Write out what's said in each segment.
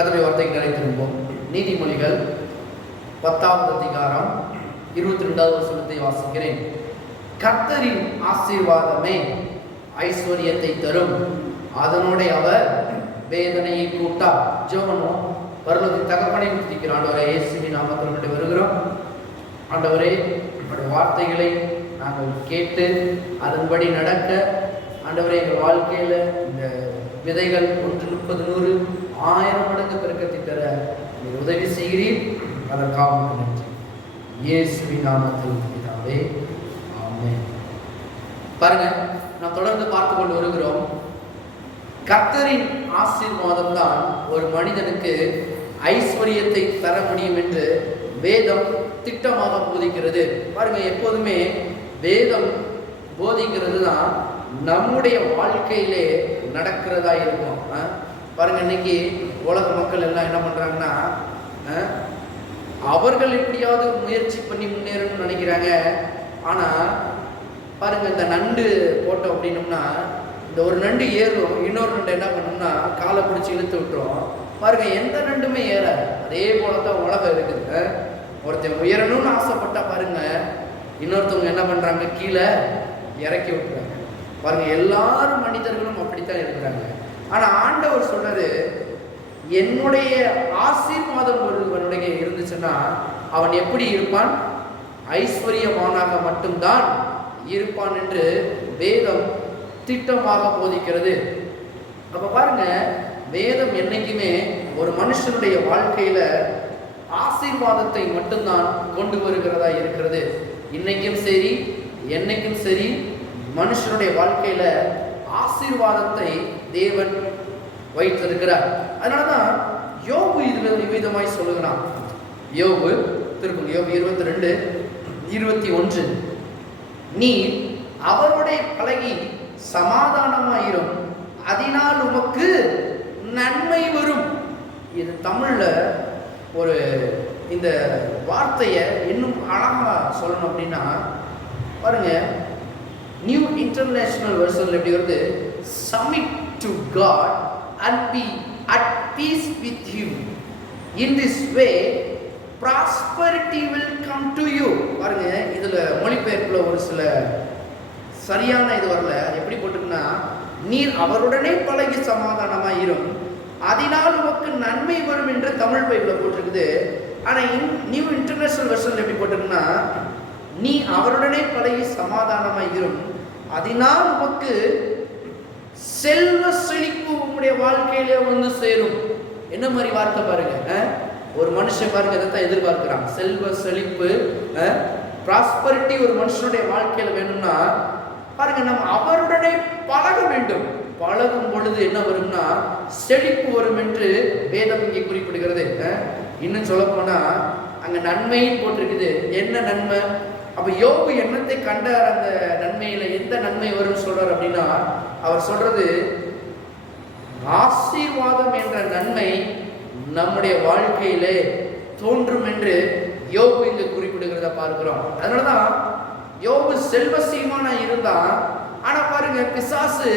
கர்த்தருடைய வார்த்தைக்கு நிலைத்திருப்போம். நீதிமொழிகள் 10வது அதிகாரம் 22வது வசனத்தை வாசிக்கிறேன். கர்த்தரின் ஆசீர்வாதமே ஐஸ்வர்யத்தை தரும், அதனோட அவர் வேதனையை கூட்டார். ஜெபம். பரலோகத்தின் தகப்பனை துதிக்கிற ஆண்டவரே, இயேசுவின் நாமத்தில் வருகிறோம். ஆண்டவரே, உங்களுடைய வார்த்தைகளை நாங்கள் கேட்டு அதன்படி நடக்க ஆண்டவரே, எங்கள் வாழ்க்கையில் இந்த விதைகள் 1, 30, 100, 1000 மடங்கு பெருக்கத்தை தர நீங்கள் உதவி செய்கிறீர். அதற்காக நன்றி. இயேசுவின் நாமத்தில் பிதாவே, ஆமென். பாருங்க, நாம் தொடர்ந்து பார்த்து கொண்டு வருகிறோம். கர்த்தரின் ஆசீர்வாதம் தான் ஒரு மனிதனுக்கு ஐஸ்வர்யத்தை தர முடியும் என்று வேதம் திட்டமாக போதிக்கிறது. பாருங்க, எப்போதுமே வேதம் போதிக்கிறது தான் நம்முடைய வாழ்க்கையிலே நடக்கிறதா இருக்கும். பாருங்க, இன்னைக்கு உலக மக்கள் எல்லாம் என்ன பண்றாங்கன்னா, அவர்கள் எப்படியாவது முயற்சி பண்ணி முன்னேறணும்னு நினைக்கிறாங்க. ஆனா பாருங்க, இந்த நண்டு போட்டோம் அப்படின்னோம்னா, இந்த ஒரு நண்டு ஏறும், இன்னொரு நண்டு என்ன பண்ணோம்னா காலை பிடிச்சி இழுத்து விட்டுரும். பாருங்க, எந்த நண்டுமே ஏறாது. அதே போலதான் உலகம் இருக்குது. ஒருத்தன் உயரணும்னு ஆசைப்பட்டா பாருங்க, இன்னொருத்தவங்க என்ன பண்றாங்க, கீழே இறக்கி விட்டுறாங்க. பாருங்க, எல்லாரும் மனிதர்களும் அப்படித்தான் இருக்கிறாங்க. ஆனா ஆண்டவர் சொல்றாரு, என்னுடைய ஆசீர்வாதம் ஒருவனுடைய இருந்துச்சுன்னா அவன் எப்படி இருப்பான், ஐஸ்வர்யமானாக மட்டும்தான் இருப்பான் என்று வேதம் திட்டமாக போதிக்கிறது. அப்ப பாருங்க, வேதம் என்னைக்குமே ஒரு மனுஷனுடைய வாழ்க்கையில ஆசீர்வாதத்தை மட்டும்தான் கொண்டு வருகிறதா இருக்கிறது. இன்னைக்கும் சரி, என்னைக்கும் சரி, மனுஷனுடைய வாழ்க்கையில ஆசீர்வாதத்தை தேவன் வைத்திருக்கிறார். அதனாலதான் யோபு இதுல விதமாய் சொல்லுகிறான். யோபு திருக்குறள் யோபு 22:21, நீ அவருடைய பழகி சமாதானமாயிரும், அதனால் உமக்கு நன்மை வரும். இது தமிழ்ல ஒரு இந்த வார்த்தையை இன்னும் அழகா சொல்லணும் அப்படின்னா பாருங்க, நியூ இன்டர்நேஷனல் வெர்ஷன்ல எப்படி வருது, submit to God and be at peace with him, in this way prosperity will come to you. பாருங்க, இதுல மொழிபெயர்ப்புல ஒரு சில சரியான இது வரல. எப்படி போட்டுருக்குன்னா, நீர் அவருடனே பழகி சமாதானமாயிரும், அதனால் உமக்கு நன்மை வரும் என்று தமிழ் பைபிள்ல போட்டிருக்குது. ஆனா நியூ இன்டர்நேஷனல் வெர்ஷன்ல எப்படி போட்டிருக்குன்னா, நீ அவருடனே பழகி சமாதானமாயிரும், அதனால் உமக்கு செல்வ செழிப்பு உங்களுடைய வாழ்க்கையிலே வந்து சேரும். என்ன மாதிரி வார்த்தை பாருங்க. ஒரு மனுஷன் பாருங்க இதைத்தான் எதிர்பார்க்கிறான், செல்வ செழிப்பு, ப்ராஸ்பரிட்டி ஒரு மனுஷனுடைய வாழ்க்கையில வேணும்னா பாருங்க, நம்ம அவருடனே பழக வேண்டும். பழகும் பொழுது என்ன வரும்னா செழிப்பு வரும் என்று வேதம் இங்கே குறிப்பிடுகிறது. இன்னும் சொல்ல போனா அங்க நன்மையும் போட்டிருக்குது. என்ன நன்மை? அப்ப யோபு என்னத்தை கண்டார் அந்த நன்மையில? எந்த நன்மை வரும் சொல்றார் அப்படின்னா, அவர் சொல்றது ஆசீர்வாதம் என்ற நன்மை நம்முடைய வாழ்க்கையிலே தோன்றும் என்று யோபு இங்கு குறிப்பிடுகிறத பார்க்கிறோம். அதனாலதான் யோபு செல்வசீமான இருந்தான். ஆனா பாருங்க, பிசாசு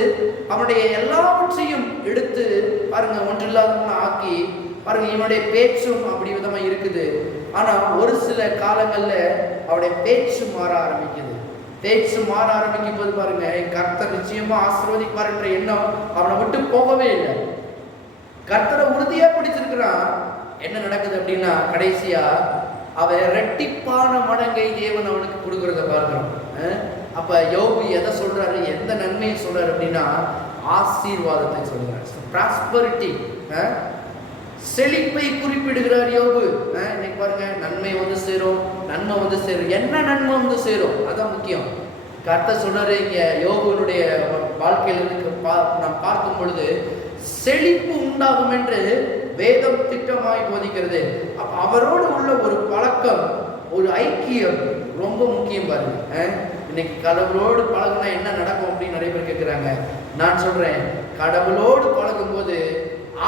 அவனுடைய எல்லாவற்றையும் எடுத்து பாருங்க ஒன்றில்லாதவன ஆக்கி பாருங்க, இவனுடைய பேச்சும் அப்படி விதமா இருக்குது. ஆனா ஒரு சில காலங்கள்ல அவனுடைய பேச்சு மாற ஆரம்பிக்குது. பேச்சு மாற ஆரம்பிக்கும் போது பாருங்க, கர்த்தர் நிச்சயமா ஆசீர்வதிப்பார் என்ற எண்ணம் அவனை விட்டு போகவே இல்லை. கர்த்தரை உறுதியா பிடிச்சிருக்கிறான். என்ன நடக்குது அப்படின்னா, கடைசியா அவன் ரெட்டிப்பான மடங்கை தேவன் அவனுக்கு கொடுக்கறத பார்க்கிறோம். அப்ப யோபு எதை சொல்றாரு, எந்த நன்மையை சொல்றாரு அப்படின்னா, ஆசீர்வாதத்தை சொல்றாரு. ப்ராஸ்பரிட்டி, செழிப்பை குறிப்பிடுகிறார் யோபு. இன்னைக்கு பாருங்க, நன்மை வந்து சேரும், நன்மை வந்து சேரும். என்ன நன்மை வந்து சேரும், அதான் முக்கியம். கர்த்தர் சொல்றாரு இங்க யோபுனுடைய வாழ்க்கையிலிருந்து நாம் பார்க்கும் பொழுது செழிப்பு உண்டாகும் என்று வேதம் திட்டமாய் போதிக்கிறது. அவரோடு உள்ள ஒரு பழக்கம், ஒரு ஐக்கியம் ரொம்ப முக்கியம். பாருங்க, இன்னைக்கு கடவுளோடு பழகுனா என்ன நடக்கும் அப்படின்னு நிறைய பேர் கேட்கிறாங்க. நான் சொல்றேன், கடவுளோடு பழகும் போது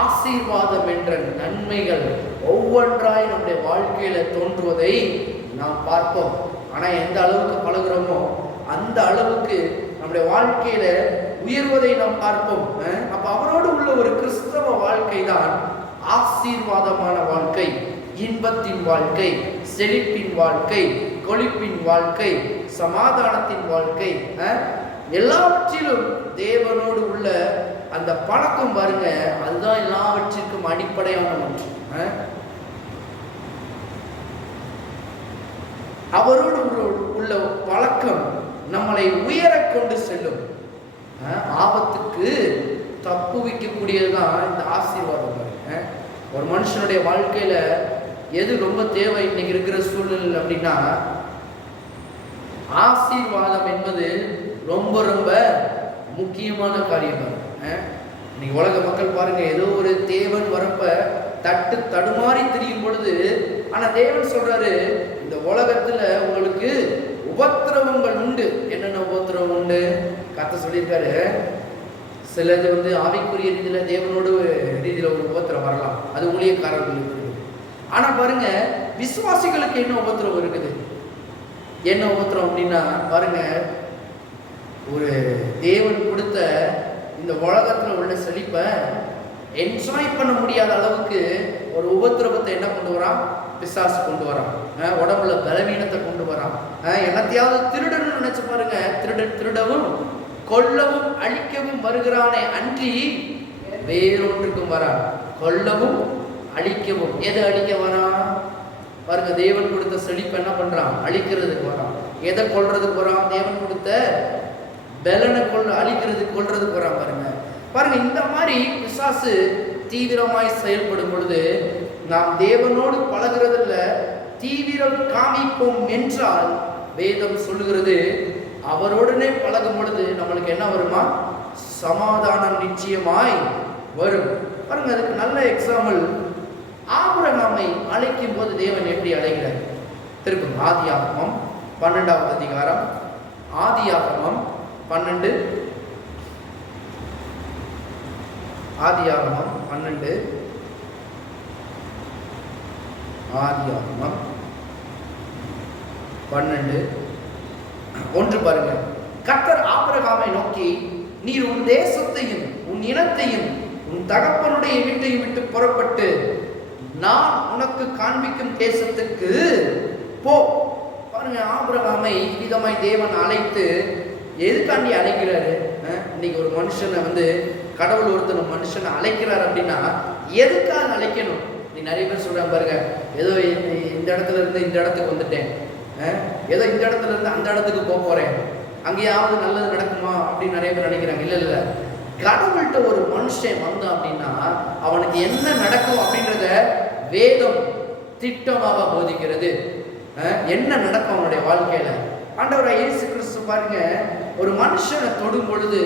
ஆசீர்வாதம் என்ற நன்மைகள் ஒவ்வொன்றாய் நம்முடைய வாழ்க்கையில தோன்றுவதை நாம் பார்ப்போம். ஆனா எந்த அளவுக்கு பழகுறோமோ அந்த அளவுக்கு நம்முடைய வாழ்க்கையில உயர்வதை நாம் பார்ப்போம். அப்ப அவரோடு உள்ள ஒரு கிறிஸ்தவ வாழ்க்கை தான் ஆசீர்வாதமான வாழ்க்கை, இன்பத்தின் வாழ்க்கை, செழிப்பின் வாழ்க்கை, கொழிப்பின் வாழ்க்கை, சமாதானத்தின் வாழ்க்கை, எல்லாவற்றிலும் தேவனோடு உள்ள அந்த பழக்கம் பாருங்க, அதுதான் எல்லாவற்றிற்கும் அடிப்படையான ஒன்று. அவரோடு உள்ள பழக்கம் நம்மளை உயர கொண்டு செல்லும். ஆபத்துக்கு தப்பு வைக்கக்கூடியதுதான் இந்த ஆசீர்வாதம். ஒரு மனுஷனுடைய வாழ்க்கையில எது ரொம்ப தேவை இன்னைக்கு இருக்கிற சூழ்நிலை அப்படின்னா, ஆசீர்வாதம் என்பது ரொம்ப ரொம்ப முக்கியமான காரியம். இன்னைக்கு உலக மக்கள் பாருங்க, ஏதோ ஒரு தேவன் வரப்ப தடுமாறி திரியும் பொழுது, ஆனா தேவன் சொல்றாரு, இந்த உலகத்துல உங்களுக்கு உபத்திரவங்கள் உண்டு. என்னென்ன உபத்திரவம் உண்டு? கர்த்தர் சொல்லியிருக்காரு. சிலது ஆவிக்குரிய ரீதியில, தேவனோடு ரீதியில ஒரு உபத்திரம் வரலாம், அது ஊழியக்காரர்களுக்கு. ஆனா பாருங்க, விசுவாசிகளுக்கு என்ன உபத்திரம் இருக்குது? என்ன உபத்திரம் அப்படின்னா பாருங்க, ஒரு தேவன் கொடுத்த இந்த உலகத்துல உள்ள செழிப்ப என்ஜாய் பண்ண முடியாத அளவுக்கு ஒரு உபத்திரவத்தை என்ன கொண்டு வரான்? பிசாசு கொண்டு வரான். உடம்புல பலவீனத்தை கொண்டு வரான். எல்லாத்தையாவது திருடணும்னு நினைச்சு பாருங்க, திருடவும் கொல்லவும் அழிக்கவும் வருகிறானே அன்றி வேறொன்றுக்கும் வரான். கொல்லவும் அழிக்கவும். எதை அழிக்க வரான் பாருங்க? தேவன் கொடுத்த செழிப்பை என்ன பண்றான்? அழிக்கிறதுக்கு வரான். எதை கொல்றதுக்கு வரான்? தேவன் கொடுத்த பலனை கொல்றதுக்கு வரான். பாருங்க இந்த மாதிரி பிசாசு தீவிரமாய் செயல்படும் பொழுது, நாம் தேவனோடு பழகிறதுல தீவிரம் காமிப்போம் என்றால், வேதம் சொல்லுகிறது, அவரோடனே பழகும் பொழுது நம்மளுக்கு என்ன வருமா? சமாதானம் நிச்சயமாய் வரும். பாருங்க, அதுக்கு நல்ல எக்ஸாம்பிள், ஆபிரகாமை அழைக்கும் போது தேவன் எப்படி அழைக்கிறார்? திருக்கும் ஆதியாகமம் 12வது அதிகாரம், ஆதியாகமம் 12, ஆதியாகமம் 12, ஆதியாகமம் 12:1 பாருங்க. கர்த்தர் ஆபிரகாமை நோக்கி, நீர் உன் தேசத்தையும் உன் இனத்தையும் உன் தகப்பனுடைய வீட்டையும் விட்டு புறப்பட்டு நான் உனக்கு காண்பிக்கும் தேசத்துக்கு போ. பாருங்க, ஆபிரகாமை விதமாய் தேவன் அழைத்து எதுக்காண்டி அழைக்கிறாரு? இன்னைக்கு ஒரு மனுஷனை கடவுள் ஒருத்தர் மனுஷனை அழைக்கிறார் அப்படின்னா எதுக்காக அழைக்கணும்? நீ நிறைய பேர் சொல்றாங்க பாருங்க, ஏதோ இந்த இடத்துல இருந்து இந்த இடத்துக்கு வந்துட்டேன், ஏதோ இந்த இடத்துல இருந்து அந்த இடத்துக்கு போறேன், அங்கேயாவது நல்லது நடக்குமா அப்படின்னு நிறைய பேர் நினைக்கிறாங்க. இல்ல, கடவுள்கிட்ட ஒரு மனுஷன் வந்தான் அப்படின்னா அவனுக்கு என்ன நடக்கும் அப்படின்றத வேதம் திட்டமாக போதிக்கிறது. என்ன நடக்கும் அவனுடைய வாழ்க்கையில? ஆண்டவராகிய இயேசு கிறிஸ்து பாருங்க, ஒரு மனுஷனை தொடும் பொழுது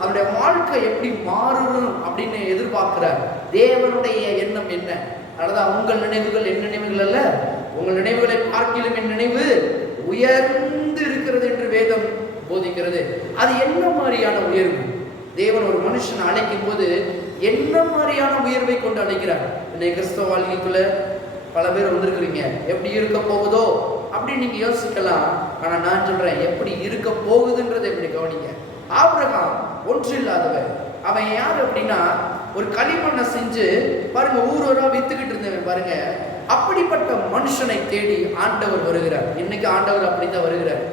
அவருடைய வாழ்க்கை எப்படி மாறணும் அப்படின்னு எதிர்பார்க்கிறார். தேவனுடைய எண்ணம் என்ன? அதனாலதான் உங்கள் நினைவுகள் என் நினைவுகள் அல்ல, உங்கள் நினைவுகளை பார்க்கிலும் என் நினைவு உயர்ந்து இருக்கிறது என்று வேதம் போதிக்கிறது. அது என்ன மாதிரியான உயர்வு? தேவன் ஒரு மனுஷனை அழைக்கும் போது என்ன மாதிரியான உயர்வை கொண்டு அழைக்கிறார்? இன்னைக்கு கிறிஸ்தவ வாழ்க்கைக்குள்ள பல பேர் வந்திருக்கிறீங்க, எப்படி இருக்க போகுதோ அப்படின்னு நீங்க யோசிக்கலாம். ஆனா நான் சொல்றேன், எப்படி இருக்க போகுதுன்றதை எப்படி கவனிங்க. ஆபிரகாம் ஒன்று இல்லாதவன். அவன் யார் அப்படின்னா, ஒரு களிமண்ணை செஞ்சு பாருங்க ஊரா வித்துக்கிட்டு இருந்தவன் பாருங்க. அப்படிப்பட்ட மனுஷனை தேடி ஆண்டவர் வருகிறார். இன்னைக்கு ஆண்டவர் அப்படித்தான் வருகிறார்.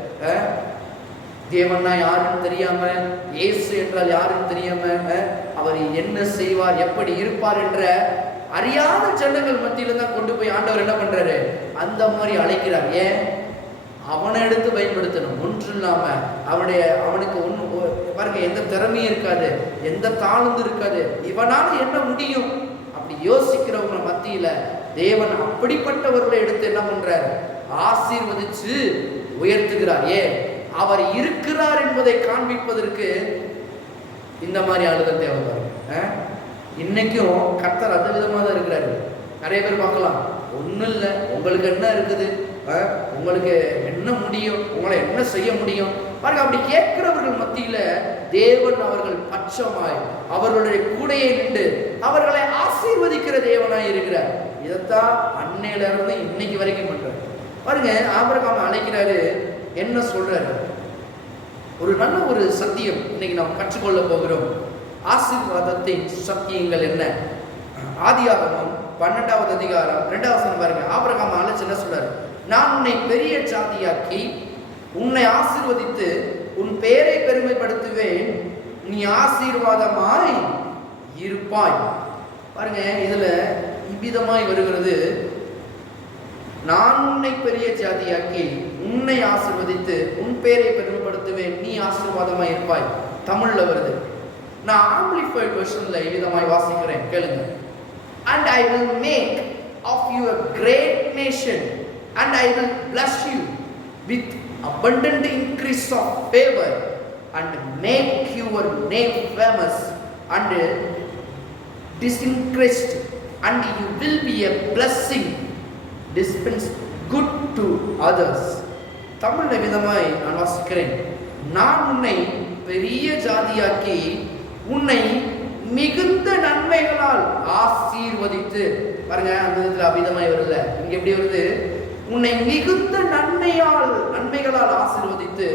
தேவன்னா யாருன்னு தெரியாம, இயேசு என்றால் யாருன்னு தெரியாம, அவர் என்ன செய்வார், எப்படி இருப்பார் என்ற அறியாத ஜனங்கள் மத்தியில தான் கொண்டு போய் ஆண்டவர் என்ன பண்றாரு? அந்த மாதிரி அழைக்கிறார். ஏன்? அவனை எடுத்து பயன்படுத்தணும். ஒன்று இல்லாம அவனுக்கு ஒண்ணு பாருங்க, எந்த திறமையும் இருக்காது, எந்த தாழ்ந்து இருக்காது, இவனால என்ன முடியும் அப்படி யோசிக்கிறவங்க மத்தியில தேவன் அப்படிப்பட்டவர்களை எடுத்து என்ன பண்றாரு? ஆசீர்வதிச்சு உயர்த்துகிறார். ஏன்? அவர் இருக்கிறார் என்பதை காண்பிப்பதற்கு இந்த மாதிரி ஆளுகள் தேவை பாருங்க. இன்னைக்கும் கர்த்தர் அந்த விதமாக தான் இருக்கிறாரு. நிறைய பேர் பார்க்கலாம், ஒன்றும் இல்லை, உங்களுக்கு என்ன இருக்குது, உங்களுக்கு என்ன முடியும், உங்களை என்ன செய்ய முடியும் பாருங்க. அப்படி கேட்கிறவர்கள் மத்தியில தேவன் அவர்கள் பட்சமாய் அவர்களுடைய கூடையை நின்று அவர்களை ஆசீர்வதிக்கிற தேவனாய் இருக்கிறார். இதைத்தான் அன்னையில இருந்து இன்னைக்கு வரைக்கும் பண்றாரு. பாருங்க, ஆபிரகாமை அழைக்கிறாரு. என்ன சொல்றாரு? ஒரு நல்ல ஒரு சத்தியம் இன்னைக்கு நாம் கற்றுக்கொள்ள போகிறோம். ஆசீர்வாதத்தின் சத்தியங்கள் என்ன? ஆதியாகமம் 12வது அதிகாரம் 2வது வசனம் பாருங்க. ஆபிரகாம் அழைச்சு என்ன சொல்றாரு? நான் உன்னை பெரிய ஜாதியாக்கி உன்னை ஆசீர்வதித்து உன் பெயரை பெருமைப்படுத்துவேன், நீ ஆசீர்வாதமாய் இருப்பாய். பாருங்க, இதுல இவ்விதமாய் வருகிறது, நான் உன்னை பெரிய ஜாதியாக்கி உன்னை ஆசீர்வதித்து உன் பெயரை பெருமைப்படுத்துவேன், நீ ஆசீர்வாதமாய் இருப்பாய். தமிழ்ல வருது. நான் ஆம்பிளிஃபைட் வெர்ஷன்ல இவ்விதமாய் வாசிக்கிறேன், கேளுங்க. And I will make of you a great nation, and I will bless you with abundant increase of favor, and make your name famous and disincreased, and you will be a blessing, dispense good to others. தமிழ்ல விதமாய் நான் வாசிக்கிறேன். நான் உன்னை பெரிய ஜாதியாக்கி உன்னை மிகுந்த நன்மைகளால் ஆசீர்வதித்து, பாருங்க அந்த விதத்துல அபிதமாய் வருது. இங்க எப்படி வருது? உன்னை மிகுந்த நன்மைகளால் ஆசீர்வதித்து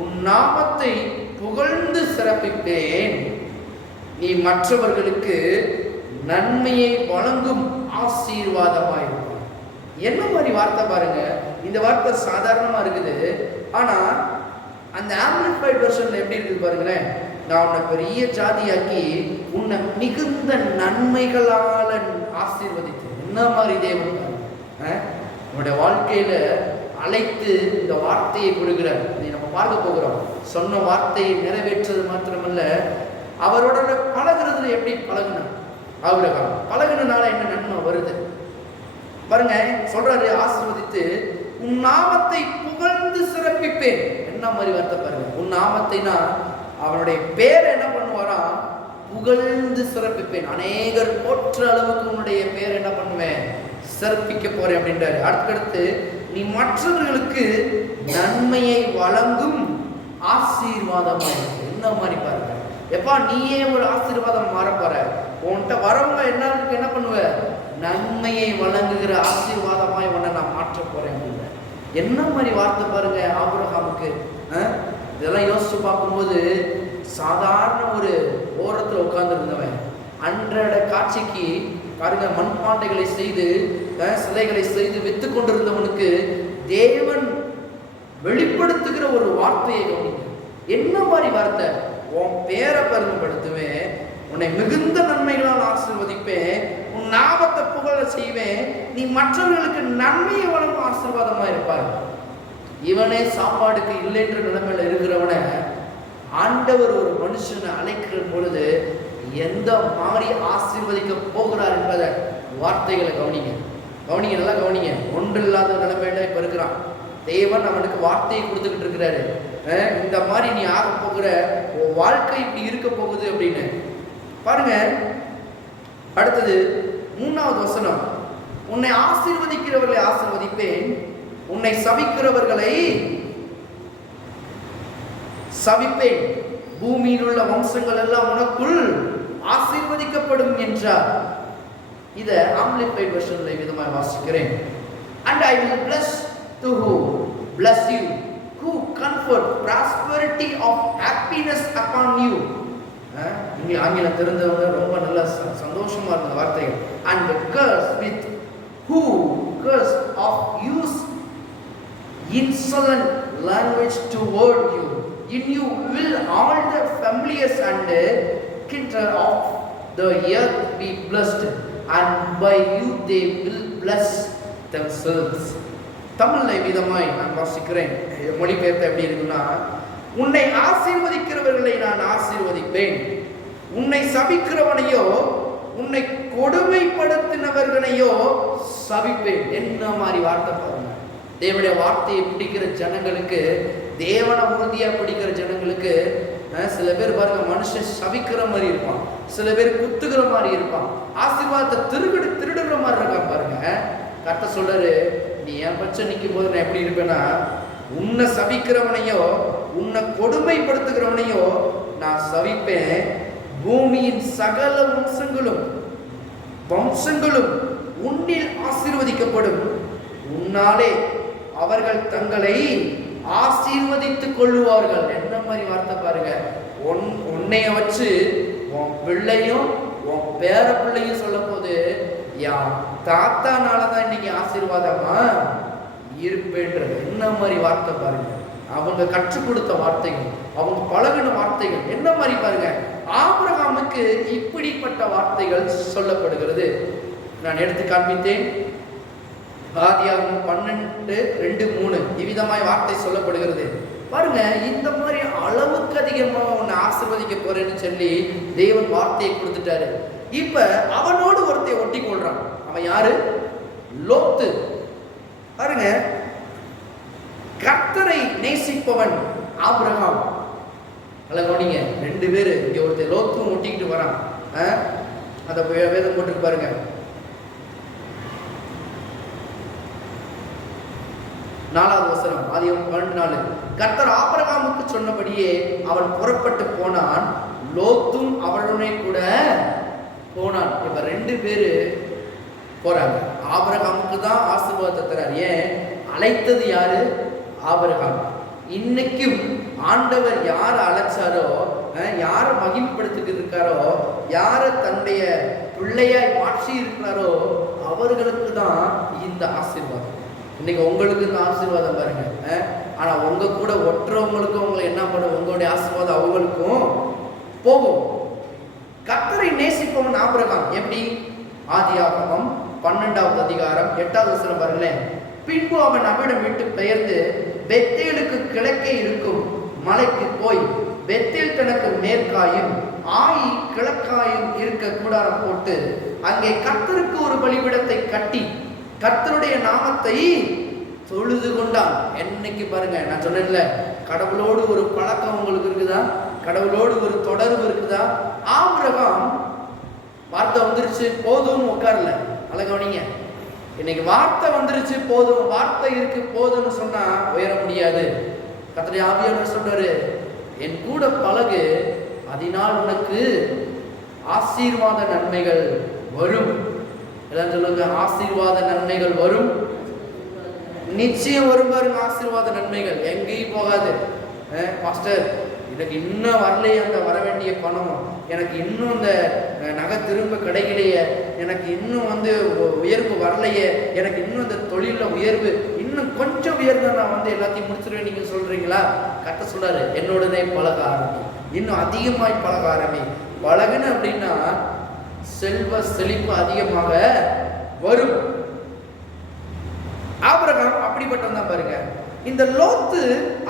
உன் நாமத்தை புகழ்ந்து சிறப்பிப்பேன், நீ மற்றவர்களுக்கு நன்மையை வழங்கும் ஆசீர்வாதமாயிருப்பாய். என்ன மாதிரி வார்த்தை பாருங்க. இந்த வார்த்தை சாதாரணமா இருக்குது, ஆனா அந்த ஆம்பிளிஃபைட் வெர்ஷன்ல எப்படி இருக்குது பாருங்களேன். நான் உன்னை பெரிய ஜாதியாக்கி உன்னை மிகுந்த நன்மைகளால் ஆசீர்வதித்து. என்ன மாதிரி தேவன் உன்னுடைய வாழ்க்கையில அழைத்து இந்த வார்த்தையை கொடுக்கிறார். இதை நம்ம பார்க்க போகிறோம். சொன்ன வார்த்தையை நிறைவேற்றது மாத்திரமல்ல, அவரோட பழகுறதுல எப்படி பழகுனார் ஆபிரகாம், பழகுனால என்ன நன்மை வருது பாருங்க. சொல்றாரு, ஆசீர்வதித்து உன் நாமத்தை புகழ்ந்து சிறப்பிப்பேன். என்ன மாதிரி வார்த்தை பாருங்க. உன் நாமத்தைனா அவனுடைய பேரை என்ன பண்ணுவாரா? புகழ்ந்து சிறப்பிப்பேன். அநேகர் போற்ற அளவுக்கு உன்னுடைய பேரை என்ன பண்ணுவேன்? சிறப்பிக்க போறேன் அப்படின்றாரு. அடுத்தடுத்து நீ மற்றவர்களுக்கு நன்மையை வழங்கும் ஆசீர்வாதமா இருக்கு. என்ன மாதிரி பாருங்க. எப்பா நீயே ஒரு ஆசீர்வாதம் மாற போற, உன்கிட்ட வரவங்க என்ன பண்ணுவ? நன்மையை வழங்குகிற ஆசீர்வாதமாய் உன்னை நான் மாற்ற போறேன் அப்படின்ற என்ன மாதிரி வார்த்தை பாருங்க ஆபிரகாமுக்கு. இதெல்லாம் யோசிச்சு பார்க்கும்போது சாதாரண ஒரு ஓரத்தில் உட்கார்ந்து இருந்தவன் அன்றாட காட்சிக்கு பாருங்க மண்பாண்டைகளை செய்து சிலைகளை செய்து வித்து கொண்டிருந்தவனுக்கு தேவன் வெளிப்படுத்துகிற ஒரு வார்த்தையை கவனிங்க. என்ன மாதிரி வார்த்தை? உன் பேரை பெருமைப்படுத்துவேன், உன்னை மிகுந்த நன்மைகளால் ஆசீர்வதிப்பேன், உன் நாமத்தை புகழ செய்வேன், நீ மற்றவர்களுக்கு நன்மையை வழங்கும் ஆசீர்வாதமா இருப்பார். இவனே சாப்பாடுக்கு இல்லைன்ற நிலைமையில இருக்கிறவன ஆண்டவர் ஒரு மனுஷனை அழைக்கிற பொழுது எந்த மாதிரி ஆசீர்வதிக்க போகிறார் என்பதை வார்த்தைகளை கவனிங்க. நல்லா கவனிங்க. ஒன்றில்லாத நிலைமையில இப்ப இருக்கிறான். தேவன் அவனுக்கு வார்த்தையை கொடுத்துக்கிட்டு இருக்கிறாரு. இந்த மாதிரி நீ ஆக போகிற வாழ்க்கை இப்படி இருக்க போகுது அப்படின்னு பாருங்க. அடுத்தது 3வது வசனம், உன்னை ஆசீர்வதிக்கிறவர்களை ஆசீர்வதிப்பேன், உன்னை சபிக்கிறவர்களை சபிப்பேன், பூமியில் உள்ள வம்சங்கள் எல்லாம் உனக்குள் ஆசீர்வதிக்கப்படும் என்றார். இத ஆம்பிளிஃபைட் வெர்ஷன்ல விதமாக வாசிக்கிறேன். And I will bless to who bless you, who confer prosperity of happiness upon you. இங்க ஆங்கிலம் தெரிஞ்சவங்க ரொம்ப நல்ல சந்தோஷமா இருந்த வார்த்தைகள். And curse with who curse of use insolent language toward you. In you will all the familiars and kindred of the earth be blessed, and by you they will bless themselves. தமிழ்ல விதமாய் நான் வாசிக்கிறேன். மொழிபெயர்த்த எப்படி இருக்குன்னா, உன்னை ஆசீர்வதிக்கிறவர்களை நான் ஆசீர்வதிப்பேன், உன்னை சபிக்கிறவனையோ உன்னை கொடுமைப்படுத்தினவர்களையோ சபிப்பேன். என்ன மாதிரி வார்த்தை பாருங்க. தேவனுடைய வார்த்தையை பிடிக்கிற ஜனங்களுக்கு, தேவனை உறுதியா பிடிக்கிற ஜனங்களுக்கு, சில பேர் பாருங்க மனுஷன் சபிக்கிற மாதிரி இருப்பான், சில பேர் குத்துகிற மாதிரி இருப்பான், ஆசீர்வாதத்தை திருடுற மாதிரி இருக்கான் பாருங்க. கர்த்தர் சொல்றாரு, நீ என் பட்சம் நிற்கும் போது நான் எப்படி இருப்பேன்னா, உன்னை சபிக்கிறவனையோ உன்னை கொடுமைப்படுத்துகிறவனையோ நான் சபிப்பேன், பூமியின் சகல வம்சங்களும் உன்னில் ஆசீர்வதிக்கப்படும், உன்னாலே அவர்கள் தங்களை ஆசீர்வதித்துக் கொள்ளுவார்கள். என்ன மாதிரி வார்த்தை பாருங்க. உன்னைய வச்சு உன் பிள்ளையும் உன் பேர பிள்ளையும் சொல்லும் போது யா தாத்தானால தான் இன்னைக்கு ஆசீர்வாதமா இருப்பேன்றது. என்ன மாதிரி வார்த்தை பாருங்க, அவங்க கற்றுக் கொடுத்த வார்த்தைகள், அவங்க பழகின வார்த்தைகள் என்ன மாதிரி பாருங்க. ஆபிரகாமுக்கு இப்படிப்பட்ட வார்த்தைகள் சொல்லப்படுகிறது. நான் எடுத்து காண்பித்தேன். ஆதியாகமம் 12:2-3 இவ்விதமாய் வார்த்தை சொல்லப்படுகிறது. பாருங்க, இந்த மாதிரி அளவுக்கு அதிகமா உன்னை ஆசீர்வதிக்க போறேன்னு சொல்லி தேவன் வார்த்தையை கொடுத்துட்டாரு. இப்ப அவனோடு ஒருத்தை ஒட்டி கொள்றான். அவன் யாரு? லோத்து. பாருங்க, கர்த்தரை நேசிப்பவன் ஆபிரகாம். அல்ல கவனிங்க, 2 பேரு இங்க ஒருத்தர் லோத்தும் ஒட்டிக்கிட்டு வரான். அத வேதம் போட்டு பாருங்க. 4வது வசனம், ஆதியாகமம் 12:4. கர்த்தர் ஆபிரகாமுக்கு சொன்னபடியே அவன் புறப்பட்டு போனான், லோத்தும் அவனுடனே கூட போனான். இப்ப 2 பேரு போறாங்க. ஆபிரகாமுக்கு தான் ஆசீர்வாதத்தை தரார். ஏன்? அழைத்தது யாரு? ஆபிரகாம். இன்னைக்கும் ஆண்டவர் யார அழைச்சாரோ, யார மகிமைப்படுத்திட்டு இருக்காரோ, யார தன்னுடைய பிள்ளையாய் மாற்றி இருக்கிறாரோ அவர்களுக்கு தான் இந்த ஆசீர்வாதம். இன்னைக்கு உங்களுக்கு இந்த ஆசீர்வாதம் பாருங்க. ஆனா உங்க கூட ஒட்டுறவங்களுக்கும் உங்களை என்ன பண்ணும்? உங்களுடைய ஆசீர்வாதம் அவங்களுக்கும் போகும். கர்த்தரை நேசிப்பவன் ஆபிரகாம். எப்படி? ஆதியாகமம் 12வது அதிகாரம் 8வது வசனம் பாருங்களேன். பின்பு அவன் அவனிடம் விட்டு பெயர்ந்து பெத்தேலுக்கு கிழக்கே இருக்கும் மலைக்கு போய் பெத்தேல் தனக்கு மேற்காயும் ஆயி கிழக்காயும் இருக்க கூடாரம் போட்டு அங்கே கர்த்தருக்கு ஒரு பலிபீடத்தை கட்டி கர்த்தருடைய நாமத்தை தொழுது கொண்டான். என்னைக்கு பாருங்க, நான் சொன்னேன்ல, கடவுளோடு ஒரு பழக்கம் உங்களுக்கு இருக்குதா? கடவுளோடு ஒரு தொடர்பு இருக்குதா? ஆபிரகாம் வார்த்தை வந்துருச்சு போதும் உட்கார்ல. அழகவனிங்க, இன்னைக்கு வார்த்தை வந்துருச்சு போதும், வார்த்தை இருக்கு போதும்னு சொன்னா உயர முடியாது. கர்த்தருடைய ஆவியானவர் சொல்றாரு, என் கூட பழகு, அதனால் உனக்கு ஆசீர்வாத நன்மைகள் வரும். எல்லாம் சொல்லுங்க, ஆசீர்வாத நன்மைகள் வரும். நிச்சயம் வரும் பாருங்க. ஆசீர்வாத நன்மைகள் எங்கேயும் போகாது. மாஸ்டர், எனக்கு இன்னும் வரலையே அந்த வர வேண்டிய பணம், எனக்கு இன்னும் இந்த நகை திரும்ப கிடைக்கலையே, எனக்கு இன்னும் உயர்வு வரலையே, எனக்கு இன்னும் இந்த தொழிலில் உயர்வு இன்னும் கொஞ்சம் உயர்ந்தா நான் எல்லாத்தையும் முடிச்சிருவேன் நீங்க சொல்றீங்களா? கர்த்தர் சொல்றாரு, என்னோடனே பழக ஆரம்பி, இன்னும் அதிகமாய் பழக ஆரம்பி. பழகுன்னு அப்படின்னா செல்வ செழிப்பு அதிகமாக வரும். ஆபிரகாம் அப்படிப்பட்டவன் தான் பாருங்க. இந்த லோத்து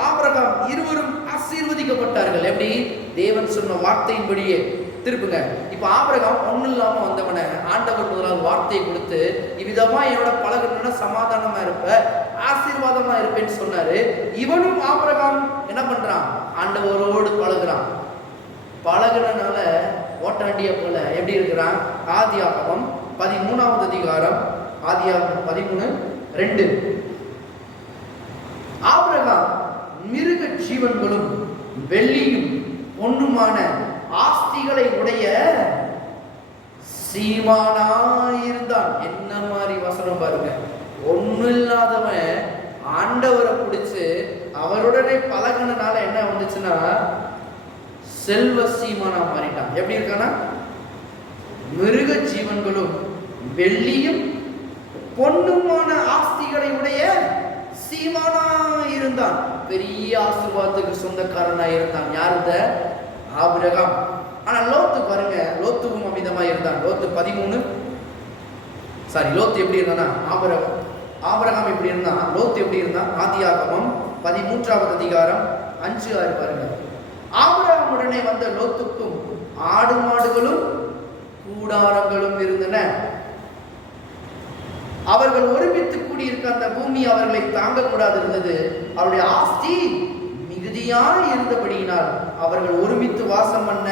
ஆபிரகாம் இருவரும் ஆசீர்வதிக்கப்பட்டார்கள். எப்படி? தேவன் சொன்ன வார்த்தையின்படியே. திருப்புங்க, இப்ப ஆபிரகாம் ஒன்னும் இல்லாம வந்தவன ஆண்டவர் முதலாவது வார்த்தையை கொடுத்து, இவ்விதமா என்னோட பழகணும்னா சமாதானமா இருப்ப, ஆசீர்வாதமா இருப்பேன்னு சொன்னாரு. இவனும் ஆபிரகாம் என்ன பண்றான்? ஆண்டவரோடு பழகுறான். பழகுனால ஓட்டாண்டிய போல எப்படி இருக்கிறான்? ஆதியாகமம் 13வது அதிகாரம், ஆதியாகமம் 13:2. ஆபிரகாம் மிருக ஜீவன்களும் வெள்ளியும் பொன்னுமான ஆஸ்திகளை உடைய சீமானாயிருந்தான். என்ன மாதிரி வசனம் பாருங்க. ஒன்னும் இல்லாதவன் ஆண்டவரை பிடிச்சு அவருடனே பழகினால என்ன வந்துச்சுன்னா செல்வ சீமானா மாறிட்டான். எப்படி இருக்கானா? மிருக ஜீவன்களும் வெள்ளியும் பொன்னுமான ஆஸ்திகளை உடைய சீமானா இருந்தான். பெரிய ஆசீர்வாதத்துக்கு சொந்தக்காரனா இருந்தான். யாருந்த? ஆபிரகாம். ஆனா லோத்து பாருங்க, லோத்துவும் அமிதமா இருந்தான். லோத்து 13 லோத்து எப்படி இருந்தானா? ஆபிரகாம் எப்படி இருந்தான்? லோத்து எப்படி இருந்தான்? ஆதியாகமம் 13வது அதிகாரம் 5-6 பாருங்க. ஆபிரகாம் உடனே வந்த லோத்துக்கும் ஆடு மாடுகளும் கூடாரங்களும் இருந்தன. அவர்கள் ஒருமித்து கூடியிருக்க அந்த பூமி அவர்களை தாங்கக்கூடாது இருந்தது. அவருடைய ஆஸ்தி மிகுதியாய் இருந்தபடியினால் அவர்கள் ஒருமித்து வாசம் பண்ண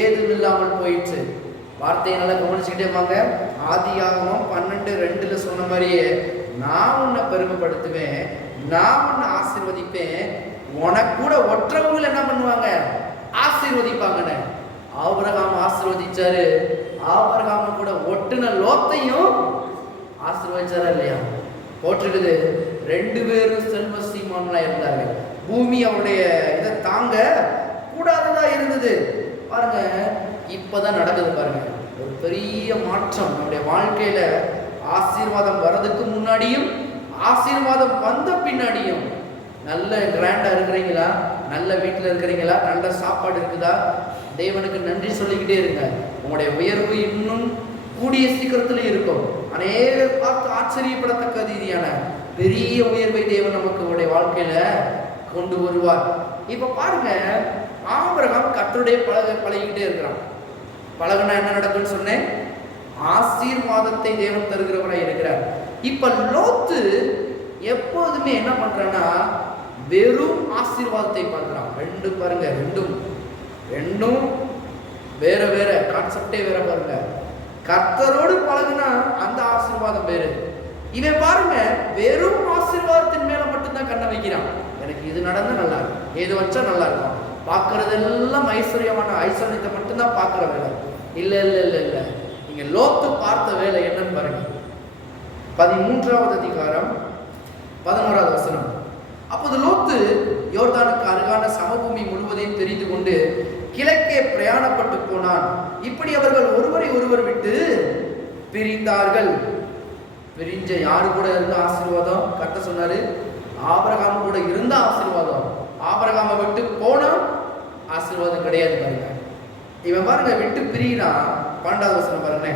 ஏதும் இல்லாமல் போயிற்று. வார்த்தையை நல்லா கவனிச்சுக்கிட்டே வாங்க. ஆதியாகமம் 12:2 சொன்ன மாதிரியே, நான் உன்னை பெருமைப்படுத்துவேன், நான் உன்னை ஆசீர்வதிப்பேன், உனக்கு கூட ஒற்றவங்க என்ன பண்ணுவாங்க? ஆசீர்வதிப்பாங்க. ஆபிரகாம் ஆசீர்வதிச்சாரு. ஆபிரகாம கூட ஒட்டுன லோத்தையும் ஆசீர்வதிச்சாரா இல்லையா? போட்டிருக்குது, 2 பேரும் செல்வ சீமான்களா இருந்தாங்க. பூமி அவருடைய இதை தாங்க கூடாததா இருந்தது. பாருங்க, இப்பதான் நடக்குது பாருங்க. ஒரு பெரிய மாற்றம் நம்முடைய வாழ்க்கையில. ஆசீர்வாதம் வர்றதுக்கு முன்னாடியும் ஆசீர்வாதம் வந்த பின்னாடியும். நல்ல கிராண்டா இருக்கிறீங்களா? நல்ல வீட்டில் இருக்கிறீங்களா? நல்ல சாப்பாடு இருக்குதா? தேவனுக்கு நன்றி சொல்லிக்கிட்டே இருங்க. உங்களுடைய உயர்வு இன்னும் கூடிய சீக்கிரத்துல இருக்கும். அநேகர் பார்த்து ஆச்சரியப்படத்தக்க ரீதியான பெரிய உயர்வை தேவன் நமக்கு உங்களுடைய வாழ்க்கையில கொண்டு வருவார். இப்ப பாருங்க, ஆபிரகாம் கர்த்தருடைய பழகிக்கிட்டே இருக்கிறான். பழகுனா என்ன நடக்கும்னு சொன்னேன்? ஆசீர்வாதத்தை தேவன் தருகிறவராய் இருக்கிறார். இப்ப லோத்து எப்போதுமே என்ன பண்றான்னா வெறும் ஆசீர்வாதத்தை பார்க்கிறான். ரெண்டும் பாருங்க, ரெண்டும் வேற வேற கான்செப்டே வேற. பாருங்க, கர்த்தரோடு பழகுனா அந்த ஆசீர்வாதம் வேறு. இவன் பாருங்க வெறும் ஆசீர்வாதத்தின் மேல மட்டும்தான் கண்ணை வைக்கிறான். எனக்கு இது நடந்தா நல்லா இருக்கும், ஏது வச்சா நல்லா இருக்கும். பார்க்கறதெல்லாம் ஐஸ்வர்யத்தை மட்டும்தான் பார்க்கிற வேலை. இல்ல இல்ல இல்ல இல்ல நீங்க லோத்து பார்த்த வேலை என்னன்னு பாருங்க. 13வது அதிகாரம் 11வது வசனம். அப்போது லோத்து யோர்தானுக்கு அருகான சமபூமி முழுவதையும் தெரிந்து கொண்டு கிழக்கே பிரயாணப்பட்டு போனான். இப்படி அவர்கள் ஒருவரை ஒருவர் விட்டு பிரிந்தார்கள். பிரிஞ்ச யாரு கூட இருந்த ஆசீர்வாதம்? கர்த்தர் சொன்னாரு, ஆபிரகாம் கூட இருந்த ஆசீர்வாதம். ஆபிரகாமை விட்டு போனா ஆசீர்வாதம் கிடையாது. பாருங்க, இவன் பாருங்க விட்டு பிரியினா. 12வது வசனம் பாருங்க.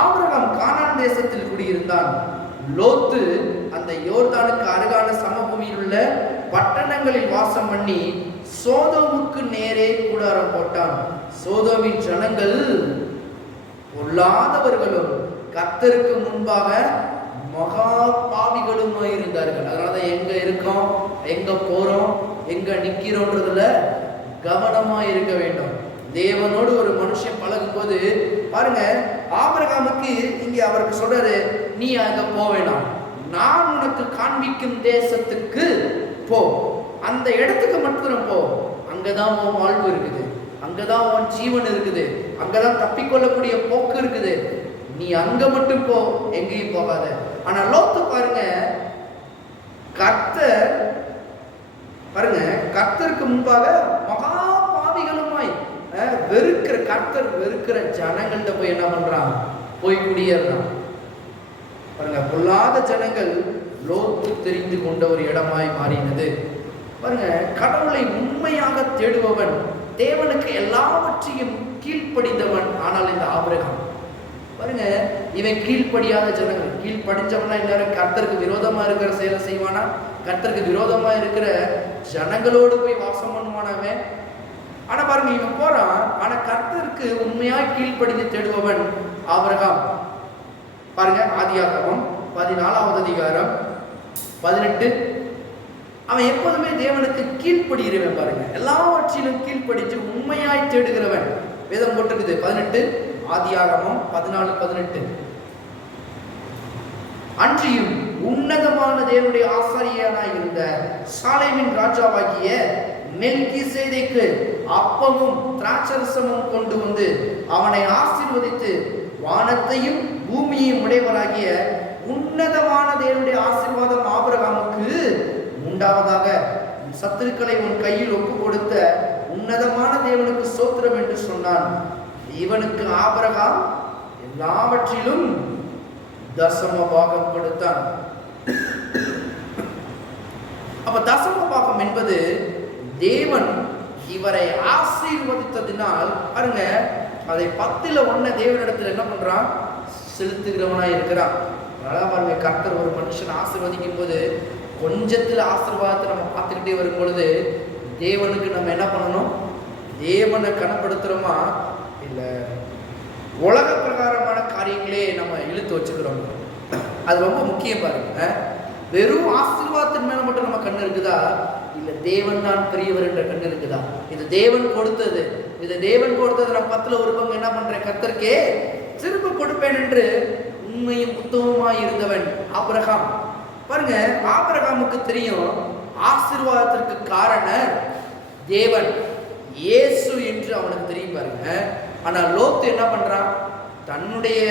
ஆபிரகாம் கானான் தேசத்தில் குடியிருந்தான். லோத்து அந்த யோர்தானுக்கு அருகான சமபூமியில் உள்ள பட்டணங்களில் வாசம் பண்ணி சோதோமுக்கு நேரே கூடாரம் போட்டான். சோதோமின் ஜனங்கள் பொல்லாதவர்களும் கர்த்தருக்கு முன்பாக மகா பாவிகளுமாய் இருந்தார்கள். அதனாலதான் எங்க இருக்கோம், எங்க போறோம், எங்க நிக்கிறோன்றதுல கவனமா இருக்க வேண்டும். தேவனோடு ஒரு மனுஷன் பழகும் போது பாருங்க, ஆபிரகாமுக்கு இங்க அவருக்கு சொல்றாரு, நீ அங்க போக வேண்டாம், நான் உனக்கு காண்பிக்கும் தேசத்துக்கு போ, அந்த இடத்துக்கு மட்டும் போ, அங்கதான் உன் வாழ்வு இருக்குது, அங்கதான் உன் ஜீவன் இருக்குது, அங்கதான் தப்பிக்கொள்ளக்கூடிய போக்கு இருக்குது, நீ அங்க மட்டும் போ, எங்கேயும் போகாத. ஆனா லோத்து பாருங்க, கர்த்தர் பாருங்க கர்த்தருக்கு முன்பாக மகா பாவிகளுமாய் வெறுக்கிற கர்த்தர் வெறுக்கிற ஜனங்கள்கிட்ட போய் என்ன பண்றான்? போய் குடியேறான். பாருங்க, பொல்லாத ஜனங்கள் லோத்து தெரிந்து கொண்ட ஒரு இடமாய் மாறினது. பாருங்க, கடவுளை உண்மையாக தேடுபவன், தேவனுக்கு எல்லாவற்றையும் கீழ்ப்படிந்தவன். ஆனால் இந்த ஆபிரகாம் பாருங்க, இவன் கீழ்ப்படியாத ஜனங்கள். கீழ்ப்படிஞ்சவனா எல்லாரும் கர்த்தருக்கு விரோதமா இருக்கிற செயலை செய்வானா? கர்த்தருக்கு விரோதமா இருக்கிற ஜனங்களோடு போய் வாசம் பண்ணுவானவன். ஆனா பாருங்க, இவன் போறான், ஆனா கர்த்தருக்கு உண்மையாய் கீழ்ப்படிந்து தேடுபவன் ஆபிரகாம். பாருங்க, ஆதியாகமம் 14வது அதிகாரம் 18. அவன் எப்போதுமே தேவனுக்கு கீழ்ப்படுகிறவன். பாருங்க, எல்லாவற்றிலும் கீழ்ப்படிச்சு உண்மையாய் தேடுகிறவன். வேதம் போட்டுக்குது 18, ஆதியாகமம் 14:18. அன்றியும் உன்னதமான தேவனுடைய ஆசாரியனாய் இருந்த சாலேமின் ராஜாவாகிய மெல்கிசேதேக்கு அப்பமும் திராட்சரசமும் கொண்டு வந்து அவனை ஆசீர்வதித்து, வானத்தையும் பூமியையும் உடையவராகிய உன்னதமான தேவனுடைய ஆசீர்வாதம் ஆபிரகாமுக்கு உண்டாவதாக, சத்துருக்களை உன் கையில் ஒப்பு கொடுத்த உன்னதமான தேவனுக்கு ஸ்தோத்திரம் என்று சொன்னான். இவனுக்கு ஆபிரகாம் எல்லாவற்றிலும் தசம பாகம் கொடுத்தான். அப்ப தசம பாகம் என்பது தேவன் இவரை ஆசீர்வதித்ததினால், பாருங்க, அதை 10ல் 1 தேவனிடத்தில் என்ன பண்றான்? செலுத்துகிறவனாய் இருக்கிறான். அதனால பாருங்க, கர்த்தர் ஒரு மனுஷன் ஆசீர்வதிக்கும் போது கொஞ்சத்தில் ஆசீர்வாதத்தை நம்ம பார்த்துக்கிட்டே வரும் பொழுது தேவனுக்கு நம்ம என்ன பண்ணணும்? தேவனை கனப்படுத்துறோமா இல்ல உலக பிரகாரமான காரியங்களே நம்ம இழுத்து வச்சுக்கிறோம்? அது ரொம்ப முக்கியம். பாருங்க, வெறும் ஆசீர்வாதத்தின் மேல மட்டும் நம்ம கண்ணு இருக்குதா, இல்ல தேவன் தான் பெரியவர் என்ற கண்ணு இருக்குதா? இது தேவன் கொடுத்தது, இது தேவன் கொடுத்தது. நான் 10ல் 1 பங்கு என்ன பண்றேன்? கர்த்தருக்கே திரும்ப கொடுப்பேன் என்று உண்மையும் உத்தமமாய் இருந்தவன் ஆபிரகாம். பாருங்க, ஆபிரகாமுக்கு தெரியும் ஆசீர்வாதத்திற்கு காரணம் தேவன், இயேசு என்று அவனுக்கு தெரியும். பாருங்க, ஆனா லோத்து என்ன பண்றான்? தன்னுடைய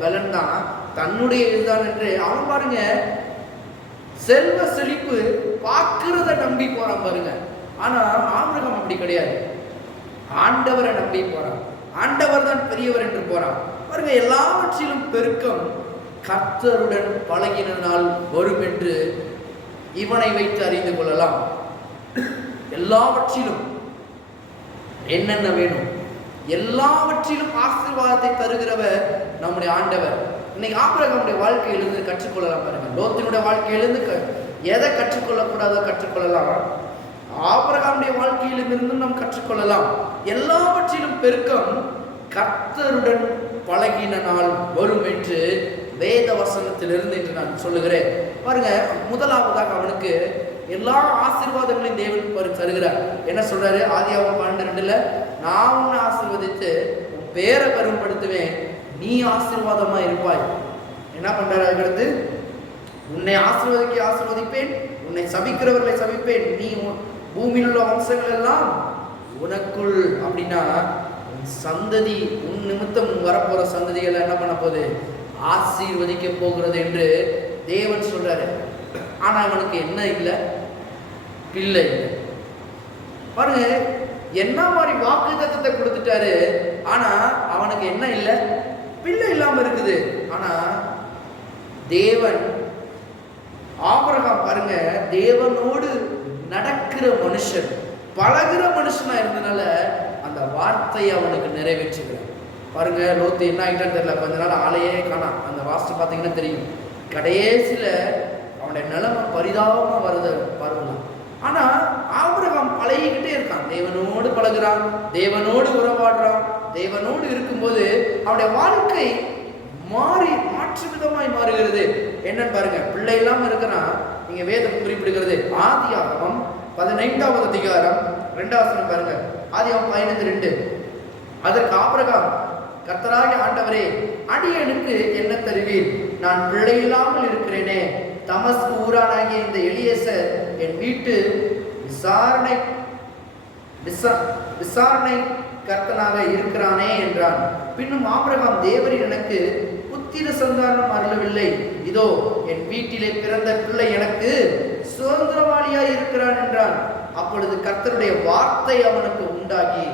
பலன் தான், தன்னுடைய இதுதான் என்று அவன் பாருங்க செல்வ செழிப்பு பார்க்கிறத நம்பி போறான். பாருங்க, ஆனா ஆபிரகாம் அப்படி கிடையாது, ஆண்டவரை நம்பி போறான். ஆண்டவர் தான் பெரியவர் என்று போறான். பாருங்க, எல்லாவற்றிலும் பெருக்கம் கர்த்தருடன் பழகினால் வரும் என்று இவனை வைத்து அறிந்து கொள்ளலாம். எல்லாவற்றிலும் என்னென்ன வேணும், எல்லாவற்றிலும் ஆசீர்வாதத்தை தருகிறவர் நம்முடைய ஆண்டவர். இன்னைக்கு ஆபிரகாமுடைய வாழ்க்கையிலிருந்து கற்றுக்கொள்ளலாம். பாருங்க, லோத்தினுடைய வாழ்க்கையிலிருந்து எதை கற்றுக்கொள்ளக்கூடாதோ கற்றுக்கொள்ளலாம். ஆபிரகாமுடைய வாழ்க்கையிலிருந்து நாம் கற்றுக்கொள்ளலாம். எல்லாவற்றிலும் பெருக்கம் கர்த்தருடன் பழகினால் வரும் என்று வேத வசனத்திலிருந்து என்று நான் சொல்லுகிறேன். பாருங்க, முதலாவதாக அவனுக்கு எல்லா ஆசீர்வாதங்களையும் தேவன் தருகிறார். என்ன சொல்றாரு? ஆதியாகமம் 12:2, நான் உன்னை ஆசீர்வதித்து உன் பேரை பெரும்படுத்துவேன், நீ ஆசீர்வாதமா இருப்பாய். என்ன பண்றாரு? அதுக்கடுத்து, உன்னை ஆசீர்வதிப்பேன், உன்னை சபிக்கிறவர்களை சபிப்பேன், நீ பூமியில் உள்ள வம்சங்கள் எல்லாம் உனக்குள். அப்படின்னா சந்ததி, உன் நிமித்தம் வரப்போற சந்ததிகள் என்ன பண்ண போகுது? ஆசீர்வதிக்க போகிறது என்று தேவன் சொல்றாரு. ஆனா அவனுக்கு என்ன இல்லை? பிள்ளை இல்லை. பாருங்க, என்ன மாதிரி வாக்கு தத்தத்தை கொடுத்துட்டாரு, ஆனா அவனுக்கு என்ன இல்லை? பிள்ளை இல்லாம இருக்குது. ஆனா தேவன் ஆபிரகாம் பாருங்க, தேவனோடு நடக்கிற மனுஷன், பழகிற மனுஷனா இருந்தனால அந்த வார்த்தையை அவனுக்கு நிறைவேற்றுகிறார். பாருங்க, லோத்து என்ன ஆகிட்டான்னு தெரியல, கொஞ்ச நாள் ஆளையே காணாம். அந்த வாஸ்து பார்த்தீங்கன்னா தெரியும். கடைசியில அவனுடைய நிலைமை பரிதாபமா வருது பாருங்க. ஆனா ஆபிரகாம் பழகிக்கிட்டே இருக்கான், தேவனோடு பழகுறான், தேவனோடு உறவாடுறான். தேவனோடு இருக்கும்போது அவனுடைய வாழ்க்கை மாற்று விதமாய் மாறுகிறது. என்னன்னு பாருங்க, பிள்ளை இல்லாம இருக்கிறான். நீங்க வேதம் குறிப்பிடுகிறது ஆதியாகமம் 15வது அதிகாரம் 2வது வசனம் பாருங்க. ஆதியாகமம் 15:2, அதற்கு ஆபிரகாம், கர்த்தராகிய ஆண்டவரே, அடியனுக்கு என்ன தருவீர்? நான் பிள்ளை இல்லாமல் இருக்கிறேனே. தமஸ்கு ஊரானாகிய இந்த எலியேசர் என் வீட்டு விசாரணை கர்த்தனாக இருக்கிறானே என்றான். பின்னும் ஆபிரகாம், தேவரீர் எனக்கு புத்திர சந்தானம் அருளவில்லை, இதோ என் வீட்டிலே பிறந்த பிள்ளை எனக்கு சுதந்திரவாளியாய் இருக்கிறான் என்றான். அப்பொழுது கர்த்தருடைய வார்த்தை அவனுக்கு உண்டாகி,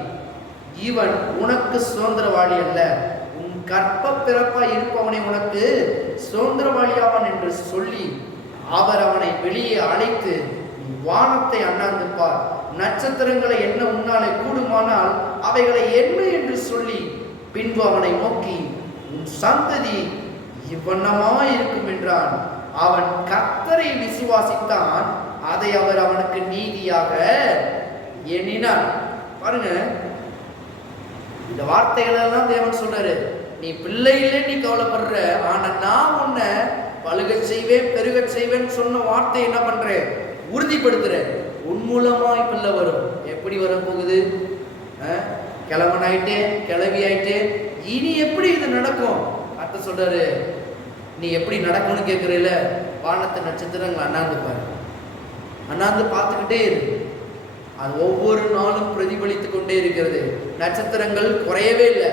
இவன் உனக்கு சுதந்திரவாளி அல்ல, உன் கற்ப பிறப்பாய் இருப்பவனை உனக்கு சுதந்திரவாளியாவான் என்று சொல்லி அவர் அவனை வெளியே அழைத்து, வானத்தை அண்ணாந்து பார், நட்சத்திரங்களை என்ன உன்னாலே கூடுமானால் அவைகளை என்ன என்று சொல்லி, பின்பு அவனை நோக்கி, உன் சந்ததி இவ்வண்ணமாய் இருக்கும் என்றான். அவன் கர்த்தரை விசுவாசித்தான், அதை அவர் அவனுக்கு நீதியாக எண்ணினான். பாருங்க, இந்த வார்த்தைகள் எல்லாம் தேவன் சொல்றாரு. நீ பிள்ளை இல்லை, நீ கவலைப்படுற, ஆனா நான் உன்னை பழுக செய்வேன், பெருக செய்வேன் சொன்ன வார்த்தை என்ன பண்றேன்? உறுதிப்படுத்துற. உன் மூலமாய் பிள்ளை வரும். எப்படி வரப்போகுது? கிழவனாயிட்டே, கிளவி ஆயிட்டே, இனி எப்படி இது நடக்கும்? அர்த்த சொல்றாரு, நீ எப்படி நடக்கும்னு கேட்கறீல, வானத்தை நட்சத்திரங்கள் அண்ணாந்து பாரு, அண்ணாந்து பார்த்துக்கிட்டே இரு. அது ஒவ்வொரு நாளும் பிரதிபலித்து கொண்டே இருக்கிறது. நட்சத்திரங்கள் குறையவே இல்லை,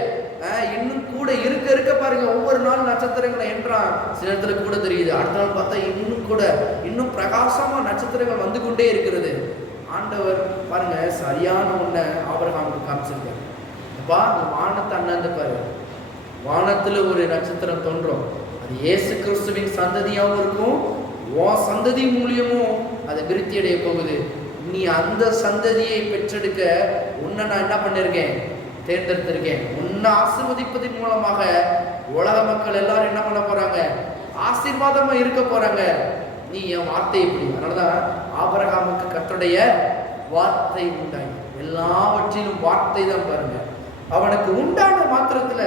இன்னும் கூட இருக்க பாருங்க. ஒவ்வொரு நாள் நட்சத்திரங்களை என்றான், சில இடத்துல கூட தெரியுது, அடுத்த நாள் பார்த்தா இன்னும் பிரகாசமா நட்சத்திரங்கள் வந்து கொண்டே இருக்கிறது. ஆண்டவர் பாருங்க சரியான ஒன்றை ஆபிரகாமுக்கு காமிச்சிருக்காரு. அப்பா, இந்த வானத்தை அண்ணாந்து பாரு, வானத்துல ஒரு நட்சத்திரம் தோன்றும், அது இயேசு கிறிஸ்துவின் சந்ததியாகவும் இருக்கும், உன் சந்ததி மூலியமும் அது விருத்தி அடைய போகுது. நீ அந்த சந்ததியை பெற்றெடுக்க உன்னை நான் என்ன பண்ணிருக்கேன்? தேர்ந்தெடுத்திருக்கேன். உன்னை ஆசீர்வதிப்பதன் மூலமாக உலக மக்கள் எல்லாரும் என்ன பண்ண போறாங்க? ஆசீர்வாதமா இருக்க போறாங்க. நீ என் வார்த்தை இப்படி. அதனாலதான் ஆபிரகாமுக்கு கர்த்தருடைய வார்த்தை உண்டாய். எல்லாவற்றிலும் வார்த்தை தான் பாருங்க. அவனுக்கு உண்டான மாத்திரத்துல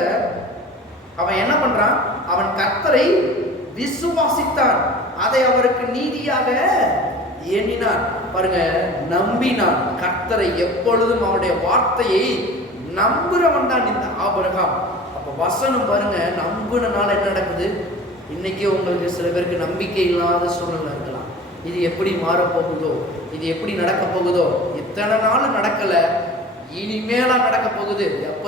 அவன் என்ன பண்றான்? அவன் கர்த்தரை விசுவாசித்தான், அதை அவருக்கு நீதியாக எண்ணினான். பாருங்க, நம்பினான் கர்த்தரை. எப்பொழுதும் அவனுடைய வார்த்தையை நம்புறவன் தான் இந்த ஆபிரகாம். அப்ப வசனம் பாருங்க, நம்புனால என்ன நடக்குது? இன்னைக்கு உங்களுக்கு சில பேருக்கு நம்பிக்கை இல்லாத சூழ்நிலை இருக்கலாம். இது எப்படி மாறப்போகுதோ, இது எப்படி நடக்க போகுதோ, இத்தனை நாள் நடக்கல, இனிமேலா நடக்க போகுது. எப்ப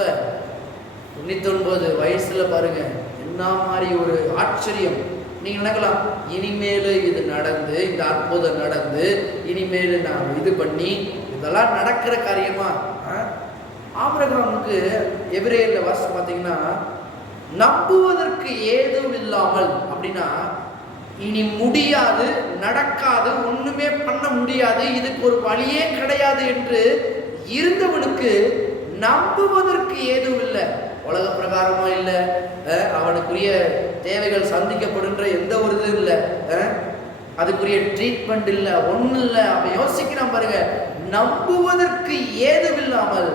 99 வயசுல பாருங்க என்ன மாதிரி ஒரு ஆச்சரியம். நீங்க நினைக்கலாம், இனிமேல் இது நடந்து, இந்த அற்புதம் நடந்து, இனிமேல் நான் இது பண்ணி, இதெல்லாம் நடக்கிற காரியமா? ஆபிரகாமுக்கு எபிரேயர்ல வாசிச்சு பார்த்தீங்கன்னா, நம்புவதற்கு ஏதும் இல்லாமல் அப்படின்னா, இனி முடியாது, நடக்காது, ஒண்ணுமே பண்ண முடியாது, இதுக்கு ஒரு வழியே கிடையாது என்று இருந்தவனுக்கு நம்புவதற்கு ஏதும் இல்லை. உலக பிரகாரமா இல்லை, அவனுக்குரிய தேவைகள் சந்திக்கப்படுன்ற எந்த ஒரு இது இல்லை, அதுக்குரிய ட்ரீட்மெண்ட் இல்லை, ஒன்றும் இல்லை. அவன் யோசிக்கிறான் பாருங்க, நம்புவதற்கு ஏதுமில்லாமல்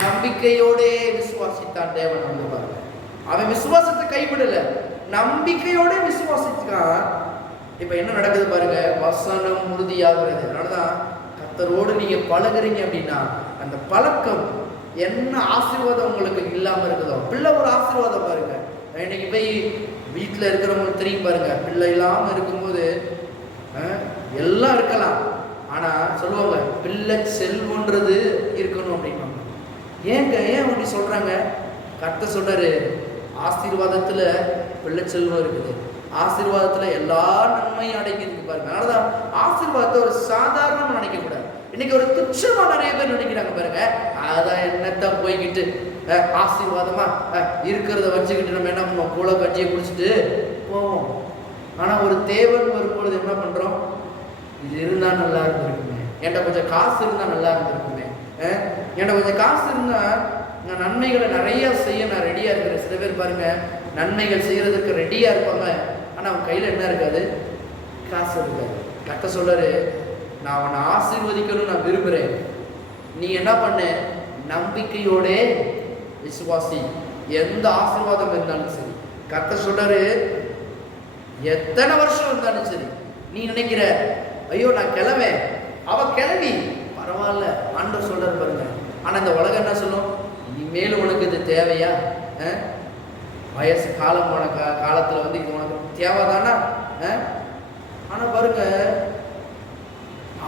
நம்பிக்கையோடே விசுவாசித்தான் தேவன். வந்து பாருங்க, அவன் விசுவாசத்தை கைவிடல, நம்பிக்கையோட விசுவாசிச்சான். இப்ப என்ன நடக்குது பாருங்க, வசனம் உறுதியாகிறது. அதனாலதான் கர்த்தரோடு நீங்க பழகுறீங்க அப்படின்னா அந்த பழக்கம் என்ன ஆசீர்வாதம் உங்களுக்கு இல்லாம இருக்குதோ, பிள்ளை ஒரு ஆசீர்வாதம் பாருங்க. இன்னைக்கு போய் வீட்டில் இருக்கிறவங்களுக்கு தெரியும் பாருங்க, பிள்ளை இல்லாம இருக்கும்போது எல்லாம் இருக்கலாம், ஆனா சொல்லுவாங்க பிள்ளை செல்வன்றது இருக்கணும் அப்படின்வாங்க. ஏன் அப்படி சொல்றாங்க? கர்த்தர் சொல்றாரு, ஆசீர்வாதத்துல பிள்ளை செல்வம் இருக்குது, ஆசீர்வாதத்துல எல்லா நன்மையும் அடங்கி இருக்கு பாருங்க. அதனாலதான் ஆசீர்வாதத்தை ஒரு சாதாரணமா நினைக்க கூடாது. இன்னைக்கு ஒரு துச்சமா நிறைய பேர் நினைக்கிறாங்க பாருங்க, அதான் என்னத்தான் போய்கிட்டு ஆசீர்வாதமா இருக்கிறத வச்சுக்கிட்டு நம்ம என்ன பண்ணுவோம், கூழ கட்சியை குடிச்சிட்டு போவோம். ஆனா ஒரு தேவன் வரும்பொழுது என்ன பண்றோம், இது இருந்தா நல்லா இருந்திருக்குமே, என்கிட்ட கொஞ்சம் காசு இருந்தா நல்லா இருந்திருக்குமே, என்கிட்ட கொஞ்சம் காசு இருந்தா நான் நன்மைகளை நிறைய செய்ய நான் ரெடியா இருக்கிறேன். சில பேர் பாருங்க நன்மைகள் செய்யறதுக்கு ரெடியா இருப்பாங்க, ஆனா அவன் கையில என்ன இருக்காது, காசு இருக்காது. கர்த்தர் சொல்றாரு, நான் அவனை ஆசீர்வதிக்கணும்னு நான் விரும்புறேன், நீ என்ன பண்ண, நம்பிக்கையோட விசுவாசி. எந்த ஆசீர்வாதம் இருந்தாலும் சரி, கர்த்தர் சொல்றாரு, எத்தனை வருஷம் இருந்தாலும் சரி, நீ நினைக்கிற ஐயோ நான் கிளம்பேன், அவ கிளம்பி பரவாயில்ல, ஆண்டவர் சொல்றாரு பாருங்க. ஆனா இந்த உலகம் என்ன சொல்லும், இனிமேல் உனக்கு இது தேவையா, வயசு காலம் போன காலத்துல வந்து இது உனக்கு தேவைதானா? ஆனா பாருங்க,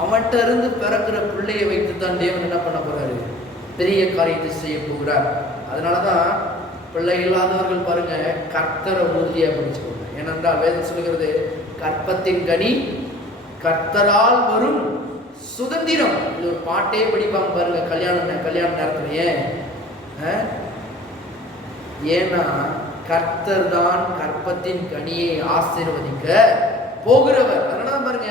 அவன்கிட்ட இருந்து பிறக்கிற பிள்ளையை வைத்து தான் தேவன் என்ன பண்ண போறாரு, பெரிய காரியத்தை செய்ய போகிறார். அதனாலதான் பிள்ளை இல்லாதவர்கள் பாருங்க கர்த்தரை உறுதியா பிடிச்சுக்கோங்க. ஏனென்றால் வேதம் சொல்லுகிறது, கற்பத்தின் கனி கர்த்தரால் வரும் சுதந்திரம். இது ஒரு பாட்டே படிப்பாங்க பாருங்க கல்யாண நேரத்துல. ஏன்னா கர்த்தர் தான் கற்பத்தின் கனியை ஆசீர்வதிக்க போகிறவர். அதனால பாருங்க,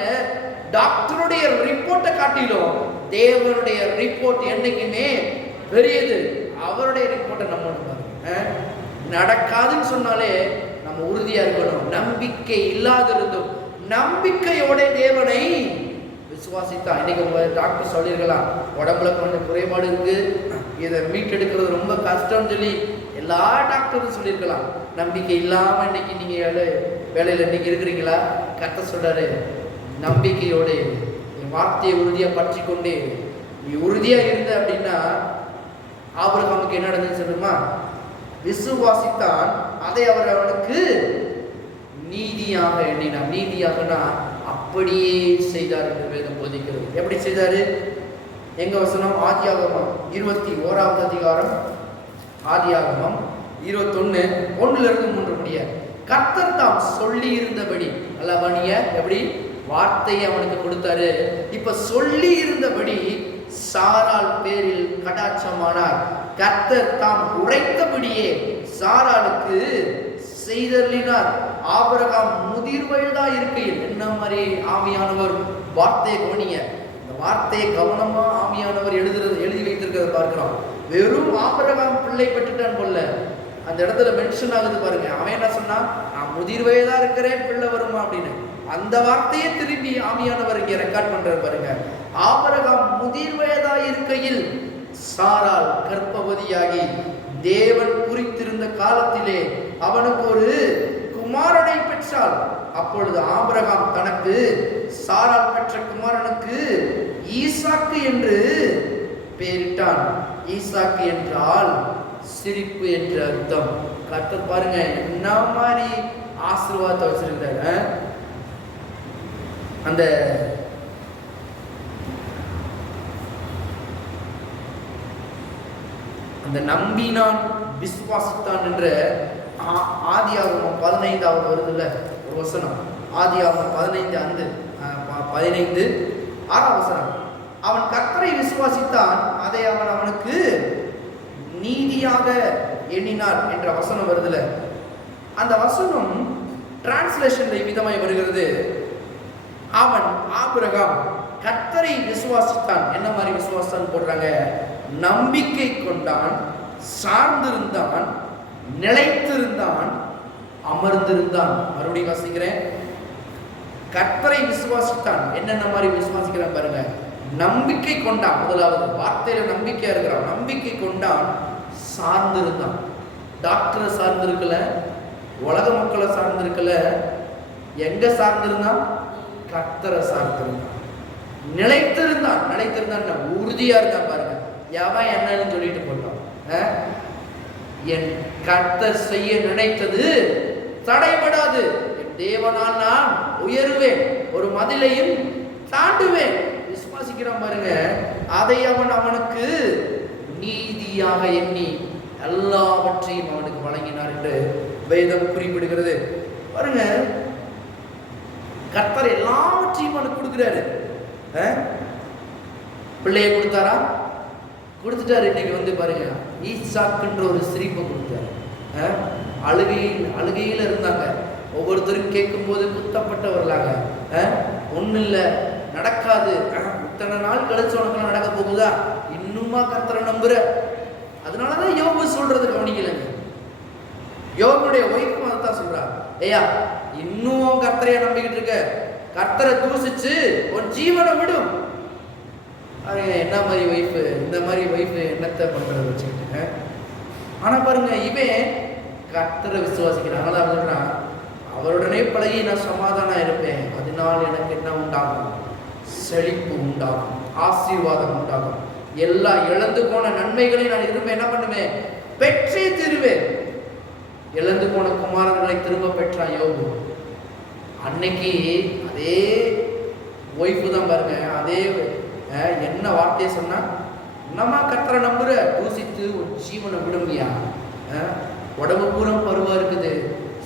டாக்டருடைய ரிப்போர்ட்டை காட்டிலும் தேவனுடைய ரிப்போர்ட் என்னைக்குமே பெரியது. அவருடைய ரிப்போர்ட்டை நம்ம நடக்காதுன்னு சொன்னாலே நம்ம உறுதியா இருக்கணும். நம்பிக்கை இல்லாதிருந்தும் நம்பிக்கையோட தேவனை விசுவாசித்தா. இன்னைக்கு உங்க டாக்டர் சொல்லியிருக்கலாம், உடம்புல கொஞ்சம் குறைபாடு இருக்கு, இதை மீட்டெடுக்கிறது ரொம்ப கஷ்டம்னு சொல்லி எல்லா டாக்டரும் சொல்லியிருக்கலாம். நம்பிக்கை இல்லாம இன்னைக்கு நீங்க வேலையில இன்னைக்கு இருக்கிறீங்களா? கர்த்தர் சொல்றாரு, நம்பிக்கையோட என் வார்த்தையை உறுதியா பற்றி கொண்டே நீ உறுதியா இருந்த அப்படின்னா, ஆபிரகாமுக்கு என்ன நடந்துச்சு சொல்லுமா, விசுவாசித்தான், அதை அவர் அவனுக்கு நீதியாக எண்ணினார். நீதியாகனா அப்படியே செய்தார் என்று வேதம் போதிக்கிறது. எப்படி செய்தாரு? எங்க வசனம்? ஆதியாகமம் 21வது அதிகாரம், ஆதியாகமம் 21:1-3 முடிய, கர்த்தர் தாம் சொல்லி இருந்தபடி, அல்லவனிய எப்படி வார்த்தையை அவனுக்கு கொடுத்தாரு, இப்ப சொல்லி இருந்தபடி சாராள் பேரில் கடாட்சமானார். கர்த்தர் தாம் உரைத்தபடியே சாராளுக்கு செய்தருளினார். ஆபிரகாம் முதிர் வயதா இருக்கையில், என்ன மாதிரி ஆவியானவர் வார்த்தையை கவனிங்க, இந்த வார்த்தையை கவனமா ஆவியானவர் எழுதி வைத்திருக்கிறத பார்க்கிறோம். வெறும் ஆபிரகாம் பிள்ளை பெற்றுட்டான் போல அந்த இடத்துல மென்ஷன் ஆகுது பாருங்க. அவன் என்ன சொன்னா, நான் முதிர் வயதா இருக்கிறேன், பிள்ளை வருமா அப்படின்னு. அந்த வார்த்தையை திரும்பி ஆவியானவர் இங்க ரெக்கார்ட் பண்றாரு பாருங்க. ஆபிரகாம் முதிர் வயதா இருக்கையில் சாராள் கர்ப்பவதியாகி தேவன் குறித்திருந்த காலத்திலே அவனுக்கு ஒரு குமாரனை பெற்றாள். அப்பொழுது ஆபிரகாம் தனக்கு சாராள் பெற்ற குமாரனுக்கு ஈசாக்கு என்று பெயரிட்டான். ஈசாக்கு என்றால் சிரிப்பு என்று அர்த்தம். கர்த்தர் பாருங்க என்ன மாதிரி ஆசீர்வாதத்தை வச்சிருக்காரு. அந்த நம்பினான் விசுவாசித்தான் என்ற ஆதியாகமம் 15வது வருதுல்ல ஒரு வசனம். ஆதியாகமம் 15:6 வசனம். அவன் கர்த்தரை விசுவாசித்தான், அதை அவன் அவனுக்கு நீதியாக எண்ணினார் என்ற வசனம் வருதுல, அந்த வசனம் டிரான்ஸ்லேஷன்ல விதமாய் வருகிறது. அவன் ஆபிரகாம் கர்த்தரை விசுவாசித்தான். என்ன மாதிரி விசுவாசம் போடுறாங்க? நம்பிக்கை கொண்டான், சார்ந்திருந்தான், நிலைத்திருந்தான், அமர்ந்திருந்தான். மறுபடியும் வாசிக்கிறேன். கர்த்தரை விசுவாசித்தான். என்னென்ன மாதிரி விசுவாசிக்கிறான் பாருங்க. நம்பிக்கை கொண்டான். முதலாவது வார்த்தையில நம்பிக்கையா இருக்கிறான். நம்பிக்கை கொண்டான், சார்ந்திருந்தான். டாக்டரை சார்ந்திருக்கல, உலக மக்களை சார்ந்திருக்கல. எங்க சார்ந்திருந்தான்? கர்த்தரை சார்ந்திருந்தான். நிலைத்திருந்தான். நிலைத்திருந்தான் உறுதியா இருந்தான் பாருங்க. எவன் என்னன்னு சொல்லிட்டு போட்டான். என் கர்த்தர் செய்ய நினைத்தது தடைபடாது. என் தேவனால் நான் உயருவேன், ஒரு மதிலையும் தாண்டுவேன். விசுவாசிக்கிறான் பாருங்க. அதை அவனுக்கு நீதியாக எண்ணி எல்லாவற்றையும் அவனுக்கு வழங்கினார் என்று வேதம் குறிப்பிடுகிறது. பாருங்க, கர்த்தர் எல்லாவற்றையும் அவனுக்கு கொடுக்கிறாரு. பிள்ளையை கொடுத்தாரா? கொடுத்துட்டாரு. இன்னைக்கு பாருங்க, ஈசாக்குன்ற ஒரு சிரிப்பை கொடுத்தாரு. அழுகையில் இருந்தாங்க. ஒவ்வொருத்தரும் கேட்கும் போது குத்தப்பட்டவர்களாங்க. ஒன்றும் இல்லை, நடக்காது. இத்தனை நாள் கழிச்சு உனக்கு நடக்க போகுதா? இன்னுமா கர்த்தரை நம்புற? அதனாலதான் யோபு சொல்றது கவனிக்கலைங்க. யோபுடைய ஒய்ஃபும் அதுதான் சொல்றா. ஐயா, இன்னும் கர்த்தரையா நம்பிக்கிட்டு இருக்க? கர்த்தரை தூசிச்சு உன் ஜீவனை விடும். என்ன மாதிரி ஒய்ஃபு? இந்த மாதிரி ஒய்ஃபு என்னத்தை பண்றது வச்சுக்கிட்டு. ஆனா பாருங்க, இவன் கர்த்தரை விசுவாசிக்கிறான். அதனால சொல்றான், அவருடனே பழகி நான் சமாதானம் இருப்பேன். அதனால் எனக்கு என்ன உண்டாகும்? செழிப்பு உண்டாகும், ஆசீர்வாதம் உண்டாகும். எல்லா இழந்து போன நன்மைகளையும் நான் திரும்ப என்ன பண்ணுவேன்? பெற்றே தருவேன். இழந்து போன குமாரர்களை திரும்ப பெற்றான் யோபு. அன்னைக்கு அதே ஒய்ஃபு தான் பாருங்க, அதே என்ன வார்த்தையை சொன்னா, என்னமா கர்த்தரை நம்புற? தூசித்து ஒரு ஜீவனை விடுமையா? உடம்பு பூரம் பருவா இருக்குது,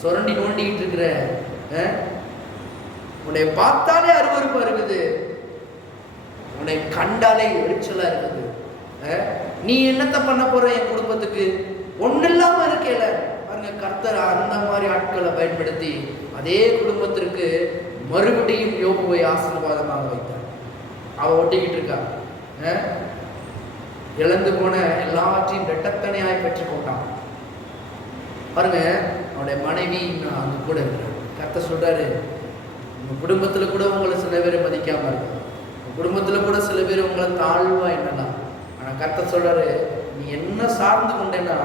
சுரண்டி நோண்டிக்கிட்டு இருக்கிற, உன்னை பார்த்தாலே அருவருப்பா இருக்குது, உன்னை கண்டாலே எரிச்சலா இருக்குது. நீ என்னத்தை பண்ண போற என் குடும்பத்துக்கு? ஒன்னும் இல்லாம இருக்கேல. பாருங்க, கர்த்தர் அந்த மாதிரி ஆட்களை பயன்படுத்தி அதே குடும்பத்திற்கு மறுபடியும் யோபுவை ஆசீர்வாதமாக வைத்தார். அவ ஒட்டிக்கிட்டு இருக்கா. இழந்து போன எல்லாவற்றையும் ரெட்டத்தனையாய் பெற்றுக்கொண்டான். பாருங்க, அவனுடைய மனைவி அங்க கூட இருக்கிறார். கர்த்தர் சொல்றாரு, உங்க குடும்பத்துல கூட உங்களை சில பேரை மதிக்காம இருக்கு, குடும்பத்துல கூட சில பேர் உங்களை தாழ்வா என்னலாம். ஆனா கர்த்தர் சொல்றாரு, நீ என்ன சார்ந்து கொண்டேன்னா,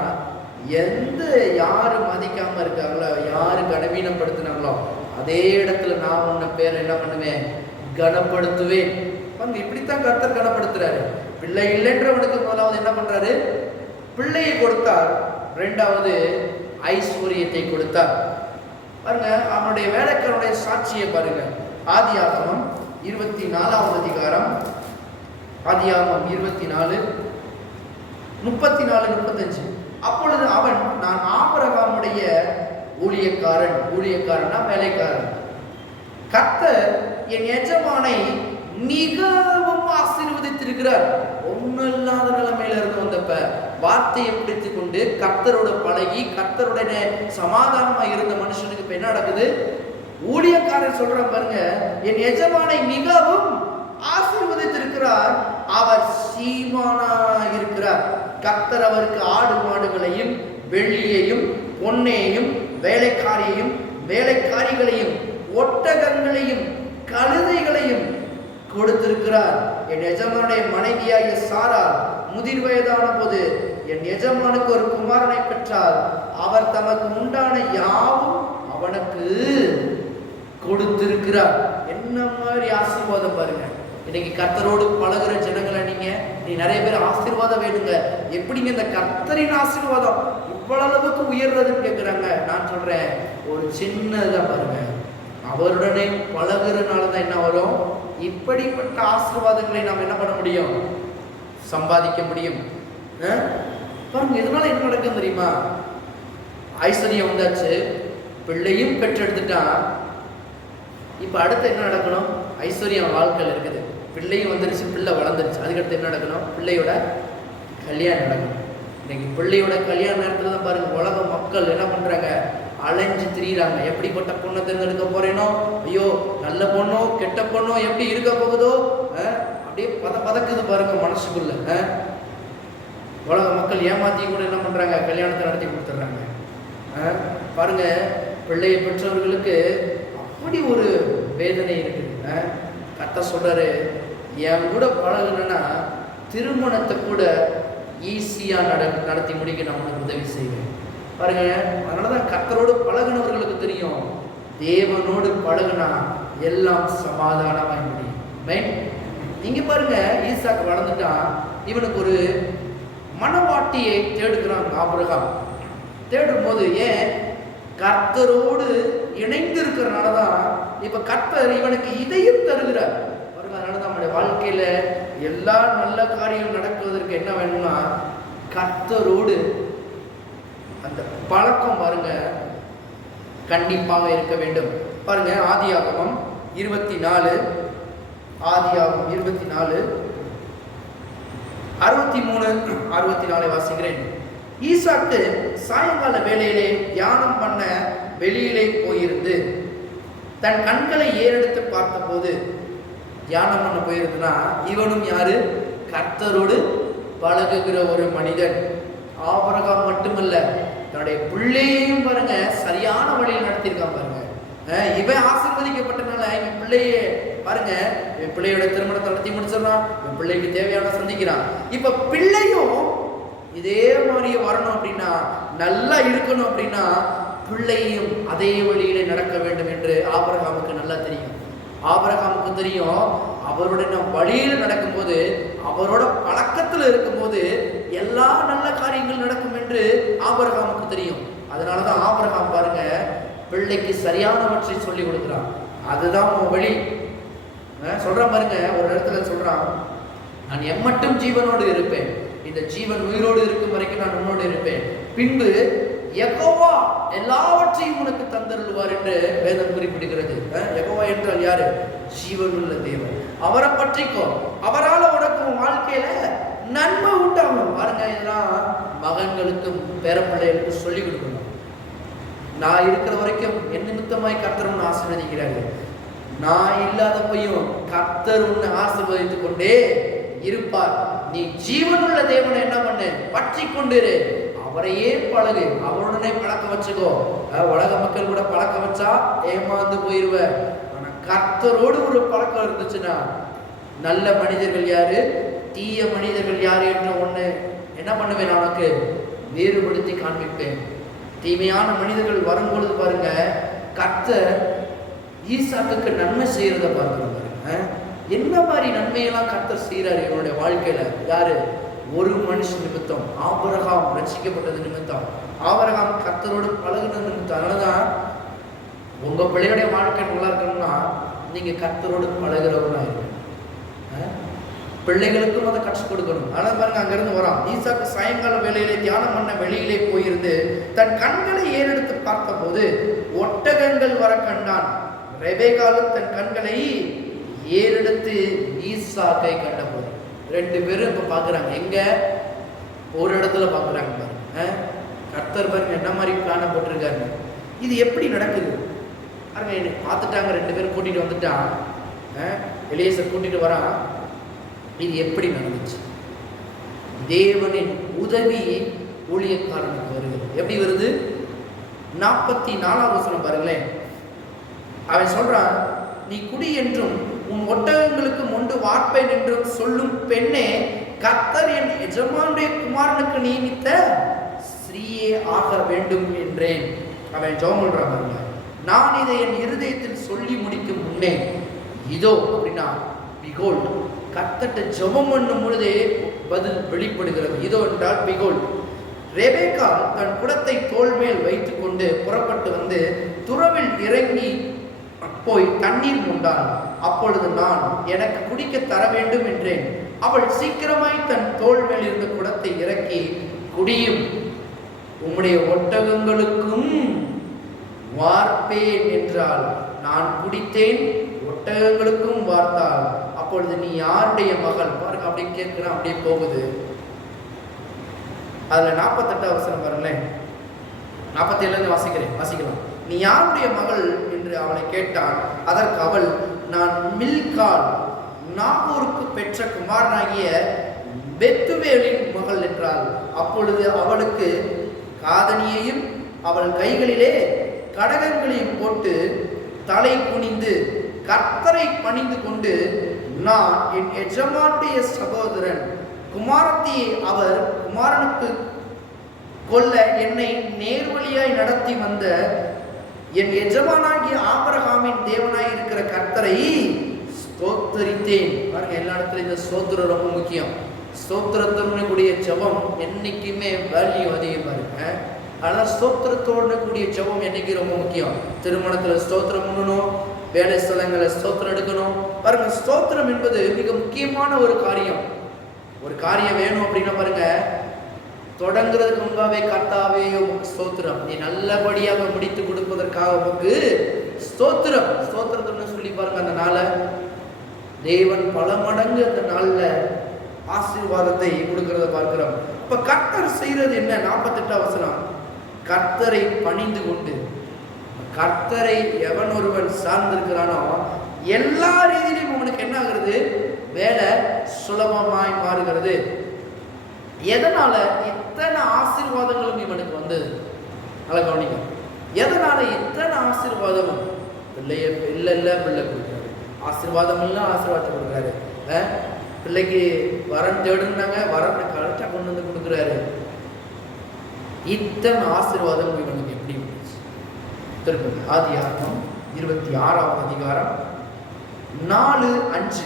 யாரு மதிக்காம இருக்காங்களோ, யாரு கனவீனப்படுத்தினாங்களோ அதே இடத்துல நான் உன்ன பேரை என்ன பண்ணுவேன்? கனப்படுத்துவேன். இப்படித்தான் கர்த்தர் கனப்படுத்துறாரு. பிள்ளை இல்லைன்றவனுக்கு முதலாவது என்ன பண்றாரு? பிள்ளையை கொடுத்தார். இரண்டாவது ஐஸ்வர்யத்தை கொடுத்தார். பாருங்க, அவனுடைய வேலைக்காரனுடைய சாட்சியை பாருங்க. ஆதியாகமம் 24 அதிகாரம், ஆதியாகமம் 24 34 35. அப்பொழுது அவன், நான் ஆபிரகாமுடைய ஊழியக்காரன்னா வேலைக்காரன். கர்த்தர் என் எஜமானை மிகவும் ஆசீர்வதித்திருக்கிறார். ஒன்னும் இல்லாத நிலைமையில இருந்து வந்தப்ப வார்த்தையை பிடித்துக் கொண்டு கர்த்தரோட பழகி கர்த்தருடைய சமாதானமா இருந்த மனுஷனுக்கு இப்ப என்ன நடக்குது? ஊழியக்காரர் சொல்ற பாருங்க, என் எஜமானை மிகவும் ஆசீர்வதித்திருக்கிறார், அவர் சீமானா இருக்கிறார். கர்த்தர் அவருக்கு ஆடு மாடுகளையும் வெள்ளியையும் பொன்னையும் வேலைக்காரிகளையும் ஒட்டகங்களையும் கழுதைகளையும் கொடுத்திருக்கிறார். என் எஜமானுடைய மனைவியாகிய சாரா முதிர் வயதான போது என் எஜமானுக்கு ஒரு குமாரனை பெற்றார். அவர் தமக்கு உண்டான யாவும் அவனுக்கு கொடுத்திருக்கிறார். என்ன மாதிரி ஆசீர்வாதம் பாருங்க. இன்னைக்கு கர்த்தரோடு பழகுற ஜனங்களை நீ நிறைய பேர் ஆசீர்வாதம் வேணுங்க. எப்படிங்க இந்த கர்த்தரின் ஆசீர்வாதம் இவ்வளவு அளவுக்கு உயர்றதுன்னு கேட்கிறாங்க. நான் சொல்றேன், ஒரு சின்னதான் பாருங்க, அவருடனே பழகுறதுனாலதான் என்ன வரும்? இப்படிப்பட்ட ஆசீர்வாதங்களை நாம் என்ன பண்ண முடியும்? சம்பாதிக்க முடியும். பாருங்க, இதனால என்ன நடக்கும் தெரியுமா? ஐஸ்வர்யம் வந்தாச்சு, பிள்ளையும் பெற்றெடுத்துட்டான். இப்ப அடுத்து என்ன நடக்கணும்? ஐஸ்வர்யம் வாழ்க்கையில் இருக்குது, பிள்ளையும் வந்துருச்சு, பிள்ளை வளர்ந்துருச்சு. அதுக்கடுத்து என்ன நடக்கணும்? பிள்ளையோட கல்யாணம் நடக்கணும். இன்னைக்கு பிள்ளையோட கல்யாண நேரத்தில் தான் பாருங்க உலக மக்கள் என்ன பண்றாங்க, அலைஞ்சு திரியிறாங்க. எப்படிப்பட்ட பொண்ணை தேர்ந்தெடுக்க போறேனோ, ஐயோ நல்ல பொண்ணோ கெட்ட பொண்ணோ எப்படி இருக்க போகுதோ, அப்படியே பதக்குது பாருங்க மனசுக்குள்ள. உலக மக்கள் ஏமாத்தி கூட என்ன பண்றாங்க, கல்யாணத்தை நடத்தி கொடுத்துட்றாங்க. பாருங்க, பிள்ளையை பெற்றவர்களுக்கு அப்படி ஒரு வேதனை இருக்குது. கர்த்தர் சொல்றாரு, என் கூட பழகுனா திருமணத்தை கூட ஈஸியா நடத்தி முடிக்க நான் உனக்கு உதவி செய்வேன். பாருங்க, அதனாலதான் கர்த்தரோடு பழகுனவர்களுக்கு தெரியும், தேவனோடு பழகுனா எல்லாம் சமாதானமாய் முடியும். நீங்க பாருங்க, ஈசாக்கு வளர்ந்துட்டான், இவனுக்கு ஒரு மனவாட்டியை தேடுகிறான் ஆபிரகாம். தேடும் போது ஏன், கர்த்தரோடு இணைந்து இருக்கிறனாலதான் இப்ப கர்த்தர் இவனுக்கு இதையும் தருகிறார். அதனாலதான் நம்முடைய வாழ்க்கையில எல்லா நல்ல காரியம் நடக்குவதற்கு என்ன வேணும்னா, கர்த்தரோடு அந்த பழக்கம் பாருங்க கண்டிப்பாக இருக்க வேண்டும். பாருங்க, ஆதியாகமம் 24 63 64 வாசிக்கிறேன். ஈசாக்கு சாயங்கால வேளையிலே தியானம் பண்ண வெளியிலே போயிருந்து தன் கண்களை ஏறெடுத்து பார்த்த போது, தியானம் பண்ண போயிருந்துன்னா இவனும் யாரு, கர்த்தரோடு பழகுகிற ஒரு மனிதன். ஆபிரகாம் மட்டுமல்ல, தன்னுடைய பிள்ளையையும் பாருங்க சரியான வழியில் நடத்தியிருக்கான் பாருங்க. இவன் ஆசீர்வதிக்கப்பட்டனால இவன் பிள்ளையே பாருங்க, இவன் பிள்ளையோட திருமணத்தை நடத்தி முடிச்சிடறான், இவன் பிள்ளைக்கு தேவையான சந்திக்கிறான். இப்ப பிள்ளையும் இதே மாதிரியே வரணும் அப்படின்னா, நல்லா இருக்கணும் அப்படின்னா, பிள்ளையும் அதே வழியிலே நடக்க வேண்டும் என்று ஆபிரகாமுக்கு நல்லா தெரியும். ஆபிரகாமுக்கு தெரியும், அவருடைய வழியில் நடக்கும்போது, அவரோட பழக்கத்தில் இருக்கும்போது எல்லா நல்ல காரியங்கள் நடக்கும் என்று ஆபிரகாமுக்கு தெரியும். அதனாலதான் ஆபிரகாம் பாருங்க பிள்ளைக்கு சரியானவற்றை சொல்லி கொடுக்குறான். அதுதான் வழி. சொல்றான் பாருங்க, ஒரு இடத்துல சொல்றான், நான் எம்மட்டும் ஜீவனோடு இருப்பேன், இந்த ஜீவன் உயிரோடு இருக்கும் வரைக்கும் நான் உன்னோடு இருப்பேன், பின்பு யெகோவா எல்லாவற்றையும் உனக்கு தந்தருள்வார் என்று வேதம் குறிப்பிடுகிறது. யெகோவா என்றால் யாரு, ஜீவனுள்ள தேவன். அவரை பற்றிக்கோ, அவரால் உனக்கு வாழ்க்கையில நன்மை உண்டாகும். பாருங்க, இதெல்லாம் மகன்களுக்கும் பேரப்பிள்ளைகளுக்கும் சொல்லி கொடுக்கணும். நான் இருக்கிற வரைக்கும் என் நிமித்தமாய் கர்த்தர் உன்னை ஆசீர்வதிக்கிறார்கள், நான் இல்லாதப்பையும் கர்த்தர் உன்னை ஆசீர்வதித்துக் கொண்டே இருப்பார். நீ ஜீவனுள்ள தேவனை என்ன பண்ணு, பற்றி கொண்டிரு, அவரையே பழகு, அவருடனே பழக்க வச்சுக்கோ. உலக மக்கள் கூட பழக்க வச்சா ஏமாந்து போயிருவ. ஆனா கர்த்தரோடு ஒரு பழக்கம் இருந்துச்சுன்னா, நல்ல மனிதர்கள் யாரு, தீய மனிதர்கள் யாரு என்ற ஒண்ணு என்ன பண்ணுவேன், உனக்கு வேறுபடுத்தி காண்பிப்பேன். தீமையான மனிதர்கள் வரும்பொழுது பாருங்க, கர்த்தர் ஈசாக்குக்கு நன்மை செய்யறத பார்க்கிறோம் பாருங்க. என்ன மாதிரி நன்மையெல்லாம் கர்த்தர் செய்யறாரு இவனுடைய வாழ்க்கையில. யாரு, ஒரு மனுஷன் நிமித்தம் ஆபிரகாம் ரட்சிக்கப்பட்டது நிமித்தம், ஆபிரகாம் கர்த்தரோடு பழகுனது நிமித்தம். அதனாலதான் உங்க பிள்ளையுடைய வாழ்க்கை நல்லா இருக்கணும்னா நீங்க கர்த்தரோடு பழகிறவங்களா இருக்கு. பிள்ளைகளுக்கும் அதை கற்றுக் கொடுக்கணும். ஆனால் பாருங்க, அங்கிருந்து வரான். ஈசாக்கு சாயங்கால வேளையிலே தியானம் பண்ண வெளியிலே போயிருந்து தன் கண்களை ஏறெடுத்து பார்த்த போது ஒட்டகங்கள் வர கண்டான். ரெபேக்காலும் தன் கண்களை ஏறெடுத்து ஈசாக்கை கண்ட போது, ரெண்டு பேரும் இப்ப பாக்குறாங்க. எங்க, ஒரு இடத்துல பாக்குறாங்க பாருங்க. கர்த்தர் பாருங்க என்ன மாதிரி பிளான போட்டிருக்காரு. இது எப்படி நடக்குது பாருங்க. பார்த்துட்டாங்க, ரெண்டு பேரும் கூட்டிட்டு வந்துட்டான். எலியேசர் கூட்டிட்டு வரான். இது எப்படி நடந்துச்சு? தேவனின் உதவி ஊழியக்காரனுக்கு வருகிறது. எப்படி வருது? 44 வசனம் பாருங்களேன். அவன் சொல்றான், நீ குடி என்றும் உன் ஒட்டகங்களுக்கு முண்டு வார்ப்பேன் என்றும் சொல்லும் பெண்ணே, கர்த்தர் என் எஜமானுடைய குமாரனுக்கு நியமித்த ஸ்ரீயே ஆக வேண்டும் என்றேன். அவன் ஜெபம் பண்றான் பாருங்க. நான் இதை என் இருதயத்தில் சொல்லி முடிக்கும் முன்னே இதோ அப்படின்னா பிகோல்ட், கர்த்தர்ட்ட ஜெபம் பண்ணும் பொழுதே பதில் வெளிப்படுகிறது. இதோ என்றால் பிகோல்ட். ரெபேக்கா தன் குடத்தை தோள் மேல் வைத்துக் கொண்டு புறப்பட்டு வந்து துறவில் இறங்கி போய் தண்ணீர் மூண்டாள். அப்பொழுது நான் எனக்கு குடிக்க தர வேண்டும் என்றேன். அவள் சீக்கிரமாய் தன் தோள் மேல் இருந்த குடத்தை இறக்கி, குடியும், உம்முடைய ஒட்டகங்களுக்கும் வார்ப்பேன் என்றால். நான் குடித்தேன், ஒட்டகங்களுக்கும் வார்த்தாள். அப்பொழுது நீ யாருடைய மகள்? பாருங்க, அப்படியே கேட்கிறான், அப்படியே போகுது. அதில் 48 வசனம் பாருங்களேன். 47 வாசிக்கலாம். நீ யாருடைய மகள் என்று அவளை கேட்டான். அதற்கு அவள், நான் மில்காள், நாகூருக்கு பெற்ற குமாரனாகிய பெத்துவேலின் மகள் என்றாள். அப்பொழுது அவளுக்கு காதணியையும் அவள் கைகளிலே கடகங்களையும் போட்டு தலை குனிந்து கர்த்தரை பணிந்து கொண்டு, நான் என் எஜமானுடைய சகோதரன், குமாரத்தியை அவர் குமாரனுக்கு கொல்ல என்னை நேர்வழியாய் நடத்தி வந்த என் எஜமானாகிய ஆபிரகாமின் தேவனாய் இருக்கிற கர்த்தரை ஸ்தோத்தரித்தேன். பாருங்க, எல்லா இடத்துலையும் இந்த ஸ்தோத்திரம் ரொம்ப முக்கியம். ஸ்தோத்திரத்தோடு கூடிய ஜெபம் என்னைக்குமே வேல்யூ அதிகம் பாருங்க. அதனால் ஸ்தோத்திரத்தோடு கூடிய ஜெபம் என்னைக்கு ரொம்ப முக்கியம். திருமணத்தில் ஸ்தோத்திரம் பண்ணணும், வேலை ஸ்தலங்களில் ஸ்தோத்திரம் எடுக்கணும். பாருங்க, ஸ்தோத்திரம் என்பது மிக முக்கியமான ஒரு காரியம். ஒரு காரியம் வேணும் அப்படின்னா பாருங்க, தொடங்குறதுக்கு முன்பாவே கர்த்தாவே உமக்கு ஸ்தோத்திரம், நீ நல்லபடியாக முடித்து கொடுப்பதற்காக உமக்கு ஸ்தோத்திரம். ஸ்தோத்திரத்தை சொல்லி பாருங்க, அந்த நாளை தேவன் பல மடங்கு அந்த நாளில் ஆசீர்வாதத்தை கொடுக்கறத பார்க்கிறோம். இப்ப கர்த்தர் செய்யறது என்ன? 48 வசனம், கர்த்தரை பணிந்து கொண்டு. கர்த்தரை எவன் ஒருவன் சார்ந்திருக்கிறானோ எல்லா ரீதியிலும் அவனுக்கு என்ன ஆகுறது? வேலை சுலபமாய் மாறுகிறது. எதனால இத்தனை ஆசீர்வாதங்களும் இவனுக்கு வந்தது? நல்லா கவனிக்க. எதனால இத்தனை ஆசீர்வாதமும்? பிள்ளைய பிள்ளை கொடுக்குறாரு, ஆசீர்வாதம் இல்லை ஆசீர்வாதத்தை கொடுக்குறாரு. பிள்ளைக்கு வரன் தேடுனாங்க, வரனை கரெக்டாக கொண்டு வந்து கொடுக்குறாரு. இத்தனை ஆசீர்வாதம் இவனுக்கு எப்படி வந்துச்சு? திருப்பதி ஆதியாகமம் 26 அதிகாரம் 4-5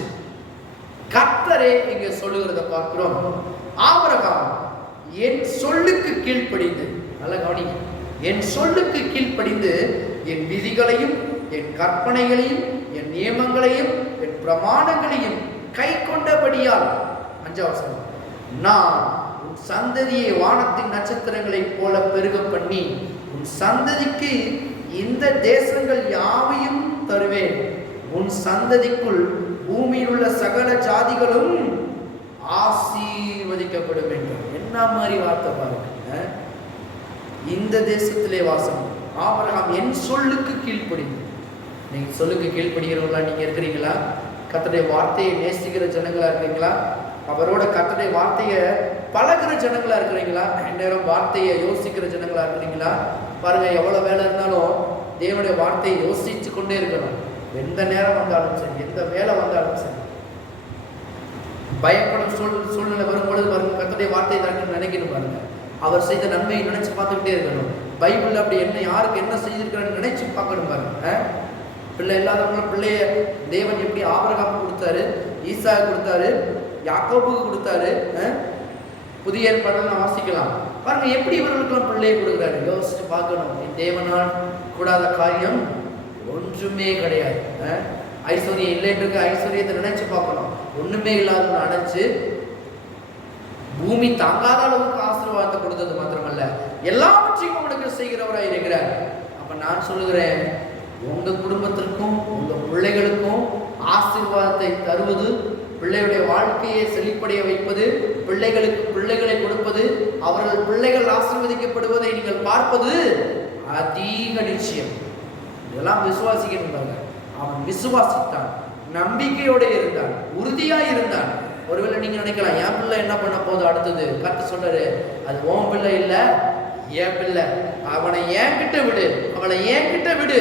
கர்த்தரே இங்க சொல்லுகிறத பார்க்கிறோம். ஆபிரகாம் என் சொல்லுக்கு கீழ்ப்படிந்து, நல்லா கவனிங்க, என் சொல்லுக்கு கீழ்ப்படிந்து என் விதிகளையும் என் கற்பனைகளையும் என் நியமங்களையும் என் பிரமாணங்களையும் கை கொண்டபடியால், 5 நான் உன் சந்ததியை வானத்தின் நட்சத்திரங்களைப் போல பெருக பண்ணி உன் சந்ததிக்கு இந்த தேசங்கள் யாவையும் தருவேன். உன் சந்ததிக்குள் பூமியில் உள்ள சகல ஜாதிகளும் ஆசீர்வதிக்கப்படும் வேண்டும். என்ன மாதிரி வார்த்தை பாருங்க. இந்த தேசத்திலே வாசம். ஆபிரகாம் என் சொல்லுக்கு கீழ்ப்படிந்து. நீங்க சொல்லுக்கு கீழ்ப்படுகிறவங்களா நீங்க இருக்கிறீங்களா? கர்த்தருடைய வார்த்தையை நேசிக்கிற ஜனங்களா இருக்கிறீங்களா? அவரோட கர்த்தருடைய வார்த்தையை பழகிற ஜனங்களா இருக்கிறீங்களா? நேரம் வார்த்தையை யோசிக்கிற ஜனங்களா இருக்கிறீங்களா? பாருங்க, எவ்வளவு வேலை இருந்தாலும் தேவனுடைய வார்த்தையை யோசிச்சு கொண்டே இருக்கணும். எந்த நேரம் வந்தாலும் சரி, எந்த வேலை வந்தாலும் சரி. பயப்படும் சூழ்நிலை வரும்பொழுது பாருங்க, கர்த்தருடைய வார்த்தையை தான் நினைக்கணும். பாருங்க, அவர் செய்த நன்மையை நினைச்சு பார்த்துக்கிட்டே இருக்கணும். பைபிள் அப்படி என்ன, யாருக்கு என்ன செய்திருக்கிறான்னு நினைச்சு பார்க்கணும். பாருங்க, பிள்ளை இல்லாதவங்களும் பிள்ளைய தேவன் எப்படி ஆபிரகாமுக்கு கொடுத்தாரு, ஈசாக்கு கொடுத்தாரு, யாக்கோபுக்கு கொடுத்தாரு. புதிய ஏற்பாடுல வாசிக்கலாம். பாருங்க, எப்படி இவர்களுக்கெல்லாம் பிள்ளையை கொடுக்குறாரு யோசிச்சு பார்க்கணும். தேவனால் கூடாத காரியம் ஒன்றுமே கிடையாது. ஐஸ்வர்யம் இல்லைன்றது ஐஸ்வர்யத்தை நினைச்சு பார்க்கணும். ஒண்ணுமே இல்லாத நினைச்சு பூமி தாங்காத அளவுக்கு ஆசீர்வாதத்தை கொடுத்தது மாத்திரமல்ல, எல்லாவற்றையும் அவனுக்கு செய்கிறவராய் இருக்கிறார். அப்ப நான் சொல்லுகிறேன், உங்க குடும்பத்திற்கும் உங்க பிள்ளைகளுக்கும் ஆசீர்வாதத்தை தருவது, பிள்ளையுடைய வாழ்க்கையை செழிப்படைய வைப்பது, பிள்ளைகளுக்கு பிள்ளைகளை கொடுப்பது, அவர்கள் பிள்ளைகள் ஆசீர்வதிக்கப்படுவதை நீங்கள் பார்ப்பது அதிக நிச்சயம். இதெல்லாம் விசுவாசிக்கணும். அவன் விசுவாசித்தான், நம்பிக்கையோட இருந்தான், உறுதியா இருந்தான். ஒருவேளை நீங்க நினைக்கலாம், என் பிள்ளை என்ன பண்ண போது அடுத்தது? கர்த்தர் சொல்றாரு, அது உன் பிள்ளை இல்ல, என் பிள்ளை. அவனை என்கிட்ட விடு, அவளை என்கிட்ட விடு.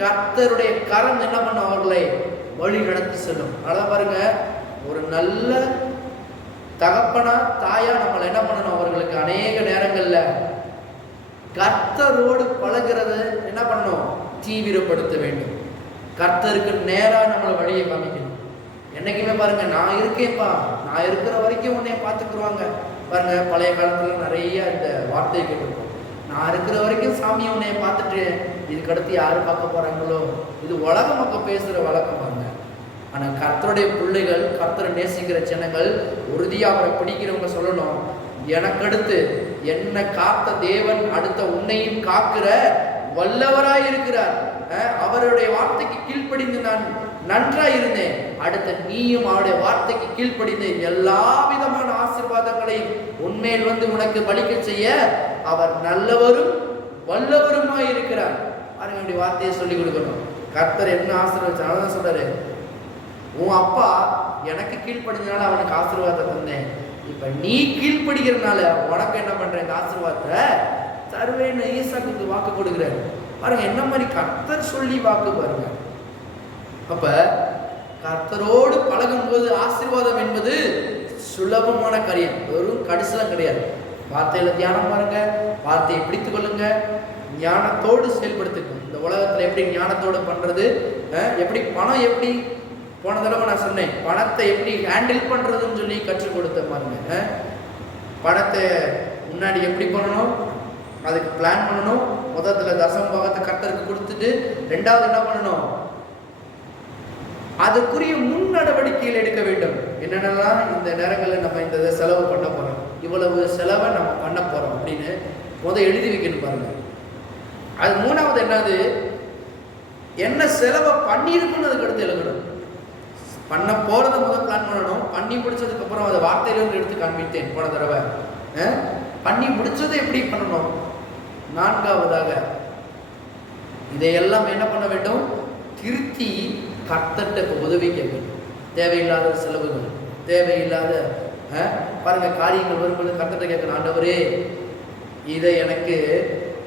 கர்த்தருடைய கரம் என்ன பண்ண அவர்களை வழி நடத்தி செல்லும். அதான் பாருங்க, ஒரு நல்ல தகப்பனா தாயா நம்மளை என்ன பண்ணணும்? அவர்களுக்கு அநேக நேரங்கள்ல கர்த்தரோடு பழகிறது என்ன பண்ணணும்? தீவிரப்படுத்த வேண்டும். கர்த்தருக்கு நேரா நம்மளை வழியை காமிக்கணும். என்னைக்குமே பாருங்க, நான் இருக்கேன்ப்பா, நான் இருக்கிற வரைக்கும் உன்னைய பார்த்துக்குருவாங்க. பாருங்க, பழைய காலத்துல நிறைய இந்த வார்த்தை கேட்டிருக்கோம். நான் இருக்கிற வரைக்கும் சாமி உன்னைய பார்த்துட்டு இதுக்கடுத்து யாரு பார்க்க போறாங்களோ, இது உலக மக்கள் பேசுற வழக்கம் பாருங்க. ஆனா கர்த்தருடைய பிள்ளைகள், கர்த்தரை நேசிக்கிற ஜனங்கள், உறுதியா அவரை பிடிக்கிறவங்க சொல்லணும், எனக்கடுத்து என்ன காத்த தேவன் அடுத்த உன்னையும் காக்கிற வல்லவராய் இருக்கிறார். அவருடைய வார்த்தைக்கு கீழ்ப்படிந்து நான் நன்றா இருந்தேன். அடுத்த நீயும் அவருடைய வார்த்தைக்கு கீழ்ப்படிந்து எல்லா விதமான ஆசீர்வாதங்களையும் உன்மேல் வந்து உனக்கு பலிக்க செய்ய அவர் நல்லவரும் வல்லவருமாய் இருக்கிறார். பாருங்க, அப்படி வார்த்தையை சொல்லிக் கொடுக்கணும். கர்த்தர் என்ன ஆசீர்வாதம் சொல்றாரு, உன் அப்பா எனக்கு கீழ்ப்படிஞ்சனால அவனுக்கு ஆசீர்வாதத்தை தந்தேன், இப்ப நீ கீழ்ப்படுகிறதுனால உனக்கு என்ன பண்ற, இந்த ஆசீர்வாதத்தை தருவேன்னு ஈசாக்குக்கு வாக்கு கொடுக்குறாரு. பாருங்க என்ன மாதிரி கர்த்தர் சொல்லி வாக்கு பாருங்க. அப்ப கர்த்தரோடு பழகும் போது ஆசீர்வாதம் என்பது சுலபமான காரியம், வெறும் கடிசலம் கிடையாது. வார்த்தையில தியானம் பாருங்க, வார்த்தையை பிடித்துக் கொள்ளுங்க, ஞானத்தோடு செயல்படுத்திக்கணும். இந்த உலகத்துல எப்படி ஞானத்தோடு பண்றது, எப்படி பணம், எப்படி போன தடவை நான் சொன்னேன் பணத்தை எப்படி ஹேண்டில் பண்றதுன்னு சொல்லி கற்றுக் கொடுத்த பாருங்க. பணத்தை முன்னாடி எப்படி பண்ணணும், அதுக்கு பிளான் பண்ணணும். முதல்ல தசம பாகத்தை கர்த்தருக்கு கொடுத்துட்டு ரெண்டாவது என்ன பண்ணணும், அதுக்குரிய முன் நடவடிக்கைகள் எடுக்க வேண்டும். என்னென்னலாம் இந்த நேரங்களில் நம்ம இந்த செலவு பண்ண போறோம், இவ்வளவு செலவை நம்ம பண்ண போறோம் அப்படின்னு எழுதி வைக்கணும் பாருங்க. அது மூணாவது என்னது, என்ன செலவை பண்ணியிருக்குன்னு அதுக்கு அடுத்து எழுதணும். பண்ண போறதை முதல் பிளான் பண்ணணும். பண்ணி முடிச்சதுக்கு அப்புறம் அதை வார்த்தையிலிருந்து எடுத்து காண்பித்தேன் போன தடவை. பண்ணி முடிச்சதை எப்படி பண்ணணும். நான்காவதாக இதையெல்லாம் என்ன பண்ண வேண்டும், திருத்தி கர்த்தர்ட்ட உதவி கேட்க வேண்டும். தேவையில்லாத செலவுகள், தேவையில்லாத பாருங்க காரியங்கள் வரும்போது கர்த்தர்ட்ட கேட்கணும், ஆண்டவரே இதை எனக்கு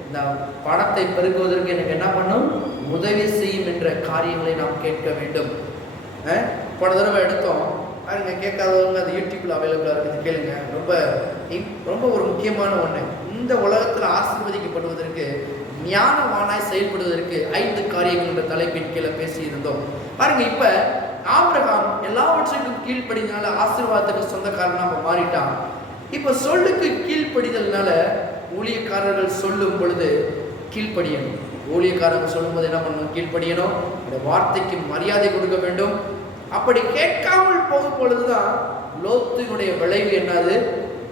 இந்த பணத்தை பெருக்குவதற்கு எனக்கு என்ன பண்ணும், உதவி செய்யும் என்ற காரியங்களை நாம் கேட்க வேண்டும். போன தடவை எடுத்தோம் பாருங்க, கேட்காதவங்க அது யூடியூப்ல அவைலபிளா இருக்குது, கேளுங்க. ரொம்ப ரொம்ப ஒரு முக்கியமான ஒண்ணு. இந்த உலகத்துல ஆசீர்வதிக்கப்படுவதற்கு ஞானவானாய் செயல்படுவதற்கு 5 காரியங்கள் என்ற தலைப்பின் கீழே பேசி இருந்தோம் பாருங்க. இப்ப ஆபிரகாம் எல்லாவற்றுக்கும் கீழ்ப்படினால ஆசீர்வாதத்துக்கு சொந்தக்காரனா மாறிட்டான். இப்ப சொல்லுக்கு கீழ்ப்படிதல்னால ஊழியக்காரர்கள் சொல்லும் பொழுது கீழ்ப்படியணும். ஊழியக்காரர்கள் சொல்லும் போது என்ன பண்ணணும், கீழ்ப்படியணும். அந்த வார்த்தைக்கு மரியாதை கொடுக்க வேண்டும். அப்படி கேட்காமல் போகும் பொழுதுதான் லோத்தினுடைய விளைவு என்னது,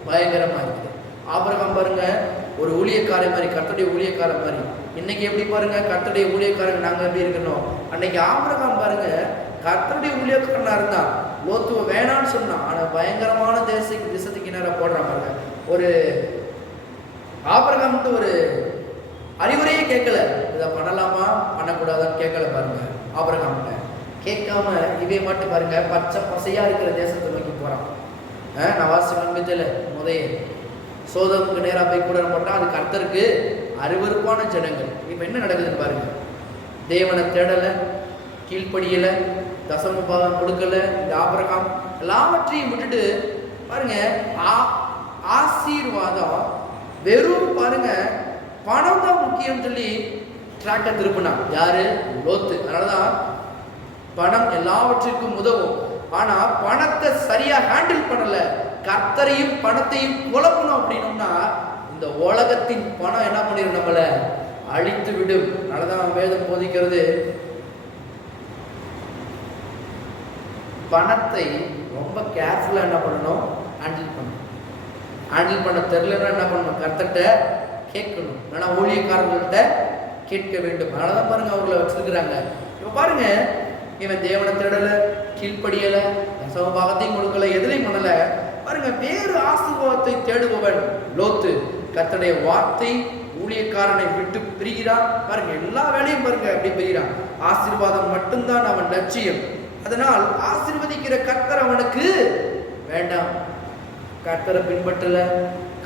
பயங்கரமா இருக்குது. ஆபிரகாம் பாருங்க ஒரு ஊழியக்காரன் மாதிரி, கர்த்தருடைய ஊழியக்காரன் மாதிரி. இன்னைக்கு எப்படி பாருங்க கர்த்தருடைய ஊழியக்காரங்க நாங்க எப்படி இருக்கணும். அன்னைக்கு ஆபிரகாம் பாருங்க கர்த்தருடைய ஊழியக்காரனா இருந்தா, லோத்துவ வேணான்னு சொன்னான், ஆனா பயங்கரமான தேசத்துக்கு நேரம் போடுறான் பாருங்க. ஒரு ஆபிரகாம் ஒரு அறிவுரையே கேட்கல, இதை பண்ணலாமா பண்ணக்கூடாதான்னு கேட்கல பாருங்க. ஆபிரகாம் கேட்காம இவை மட்டும் பாருங்க பச்சை பசையா இருக்கிற தேசத்தை நோக்கி போறான். நான் வாசி காண்பித்தல முதைய சோதமுக்கு நேராக போய் கூட போட்டான். அது கர்த்தருக்கு அருவருப்பான ஜனங்கள். இப்ப என்ன நடக்குதுன்னு பாருங்க. தேவனை தேடல, கீழ்ப்படியல, தசம பாகம் கொடுக்கல. இந்த ஆபிரகாம் எல்லாவற்றையும் விட்டுட்டு பாருங்க ஆசீர்வாதம் வெறும் பாருங்க பணம் தான் முக்கியம் சொல்லி ட்ராக்க திருப்பினான். யாரு, லோத்து. அதனாலதான் பணம் எல்லாவற்றிற்கும் உதவும், ஆனா பணத்தை சரியா ஹேண்டில் பண்ணல. கர்த்தரையும் பணத்தையும் குழப்பணும் அப்படின்னோம்னா இந்த உலகத்தின் பணம் என்ன பண்ணிடும், நம்மளை அழித்து விடும். அதனாலதான் வேதம் போதிக்கிறது, பணத்தை ரொம்ப கேர்ஃபுல்லா என்ன பண்ணணும், ஹேண்டில் பண்ணணும். ஹேண்டில் பண்ண தெரியலன்னா என்ன பண்ணணும், கர்த்தர்ட்ட கேட்கணும். ஆனா ஊழியக்காரர்கள்ட்ட கேட்க வேண்டும். அதனாலதான் பாருங்க அவர்களை வச்சிருக்கிறாங்க. இப்ப பாருங்க இவன் தேவனை தேடல, கீழ்ப்படியல, சமபாகத்தையும் கொடுக்கல, எதிரையும் பண்ணல. பாருங்க வேறு ஆசீர்வாதத்தை தேடுபவன் லோத்து. கர்த்தருடைய வார்த்தை ஊழியக்காரனை விட்டு பிரிகிறான். பாருங்க எல்லா வேலையும் பாருங்க அப்படி பிரிகிறான். ஆசீர்வாதம் மட்டும்தான் அவன் லட்சியம். அதனால் ஆசீர்வதிக்கிற கர்த்தர் அவனுக்கு வேண்டாம். கர்த்தரை பின்பற்றல,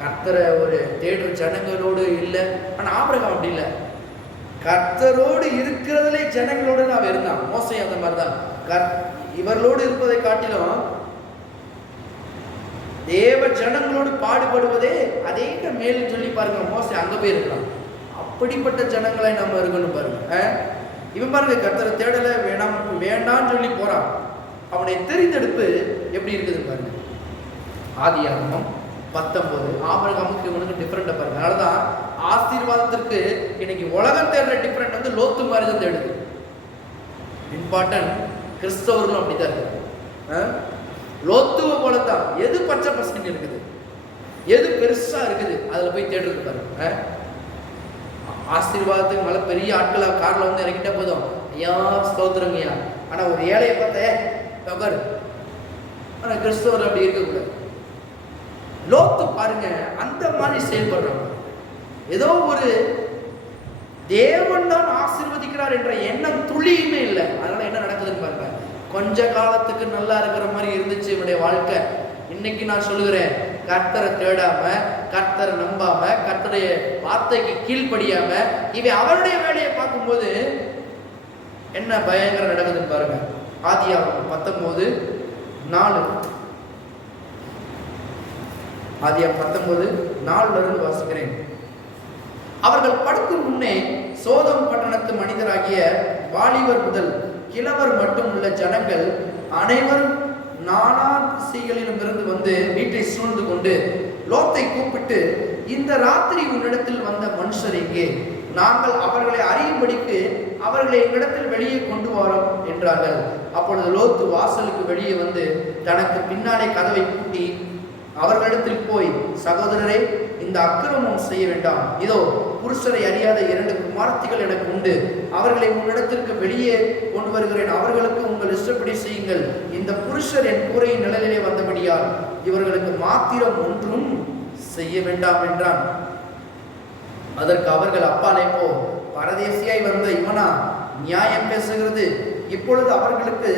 கர்த்தரை ஒரு தேடுற ஜனங்களோடு இல்லை. ஆனா ஆபிரகாம் அப்படி இல்லை, கர்த்தரோடு இருக்கிறதுலே ஜனங்களோடு நான் இருந்தான். மோசே அந்த மாதிரிதான், இவர்களோடு இருப்பதை காட்டிலும் தேவ ஜனங்களோடு பாடுபடுவதே அதே மேலும் சொல்லி பாருங்க. மோசே அங்க போய் இருக்கலாம். அப்படிப்பட்ட ஜனங்களை நம்ம இருக்கணும் பாருங்க. இவன் பாருங்க கர்த்தரை தேடல, வேணாம் வேண்டான்னு சொல்லி போறான். அவனை தெரிந்தெடுப்பு எப்படி இருக்குது பாருங்க. ஆதியாகமம் 19 ஆபிரகாமுக்கு இவனுக்கு டிஃபரெண்டா பாருங்க. அதனாலதான் ஆசீர்வாதத்திற்கு இன்னைக்கு உலகம் தேடுற டிஃபரெண்ட் வந்து லோத்து மாதிரி தான் தேடுது. இம்பார்ட்டன்ட் கிறிஸ்தவர்களும் அப்படித்தான் இருக்கு. லோத்துவ போலத்தான் எது பச்சை பசங்க இருக்குது, எது பெருசா இருக்குது அதுல போய் தேடுறது பாருங்க. ஆசீர்வாதத்துக்கு மேலே பெரிய ஆட்களாக காரில் வந்து இறங்கிட்டா போதும், ஐயா ஸ்தோத்திரங்கய்யா. ஆனால் ஒரு ஏழையை பார்த்தேன் உட்காரு. ஆனால் கிறிஸ்தவர் அப்படி இருக்கக்கூடாது. லோத்து பாருங்க அந்த மாதிரி செயல்படுறாங்க. ஏதோ ஒரு தேவன் தான் ஆசீர்வதிக்கிறார் என்ற எண்ணம் துளியுமே இல்லை. அதனால என்ன நடக்குதுன்னு பாருங்க, கொஞ்ச காலத்துக்கு நல்லா இருக்கிற மாதிரி இருந்துச்சு இவனுடைய வாழ்க்கை. இன்னைக்கு நான் சொல்லுகிறேன், கர்த்தரை தேடாம, கர்த்தரை நம்பாம, கர்த்தருடைய வார்த்தைக்கு கீழ்ப்படியாம இவன் அவருடைய வேலையை பார்க்கும்போது என்ன பயங்கரம் நடக்குதுன்னு பாருங்க. ஆதியாகமம் 19:4, ஆதியாகமம் 19:4 வாசிக்கிறேன். அவர்கள் படுக்கும் முன்னே சோதம் பட்டணத்து மனிதராகிய வாலிபர் முதல் கிழவர் மட்டும் உள்ள ஜனங்கள் அனைவரும் நானா திசைகளிலும் இருந்து வந்து வீட்டை சூழ்ந்து கொண்டு லோத்தை கூப்பிட்டு, இந்த ராத்திரி உன்னிடத்தில் வந்த மனுஷர் எங்கே? நாங்கள் அவர்களை அறியும்படிக்கு அவர்களை எங்களிடத்தில் வெளியே கொண்டு வரோம் என்றார்கள். அப்பொழுது லோத்து வாசலுக்கு வெளியே வந்து தனக்கு பின்னாலே கதவை பூட்டி அவர்களிடத்தில் போய், சகோதரரே, இந்த அக்கிரமம் செய்ய வேண்டாம். இதோ புருஷரை அறியாத 2 குமாரத்திகள் எனக்கு உண்டு. அவர்களை உன்னிடத்திற்கு வெளியே கொண்டு வருகிறேன். அவர்களுக்கு உங்கள் இஷ்டப்படி செய்யுங்கள். இந்த புருஷர் என் கூரையின் நிழலிலே வந்தபடியால் இவர்களுக்கு மாத்திரம் ஒன்றும் செய்ய வேண்டாம் என்றான். அதற்கு அவர்கள், அப்பாலே போ, பரதேசியாய் வந்த இவனா நியாயம் பேசுகிறது? இப்பொழுது அவர்களுக்கு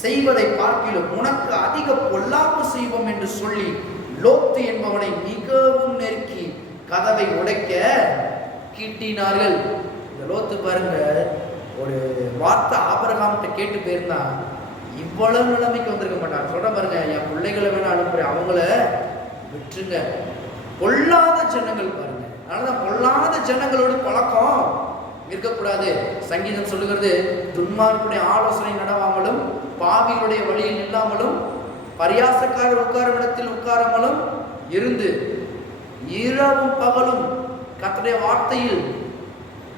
செய்வதை பார்க்கிலும் உனக்கு அதிக பொல்லாப்பு செய்வோம் என்று சொல்லி லோத்து என்பவனை மிகவும் நெருக்கி கதவை உடைக்க கிட்டினார்கள். இந்த லோத்து பாருங்க, ஒரு வார்த்தை ஆபிரகாம்கிட்ட கேட்டு போயிருந்தா இவ்வளவு நிலைமைக்கு வந்திருக்க மாட்டாங்க. சொல்ற பாருங்க, என் பிள்ளைகளை வேணா அனுப்புறேன், அவங்கள விட்டுருங்க. பொல்லாத ஜனங்கள் பாருங்க. அதனாலதான் பொல்லாத ஜனங்களோடு பழக்கம் இருக்கக்கூடாது. சங்கீதம் சொல்லுகிறது, துன்மார்க்குடைய ஆலோசனை நடவாமலும் பாவிகளுடைய வழியில் இல்லாமலும் பரியாசக்காரர் உட்காரும் இடத்தில் உட்காராமலும் இருந்து இரவும் பகலும் கர்த்தருடைய வார்த்தையில்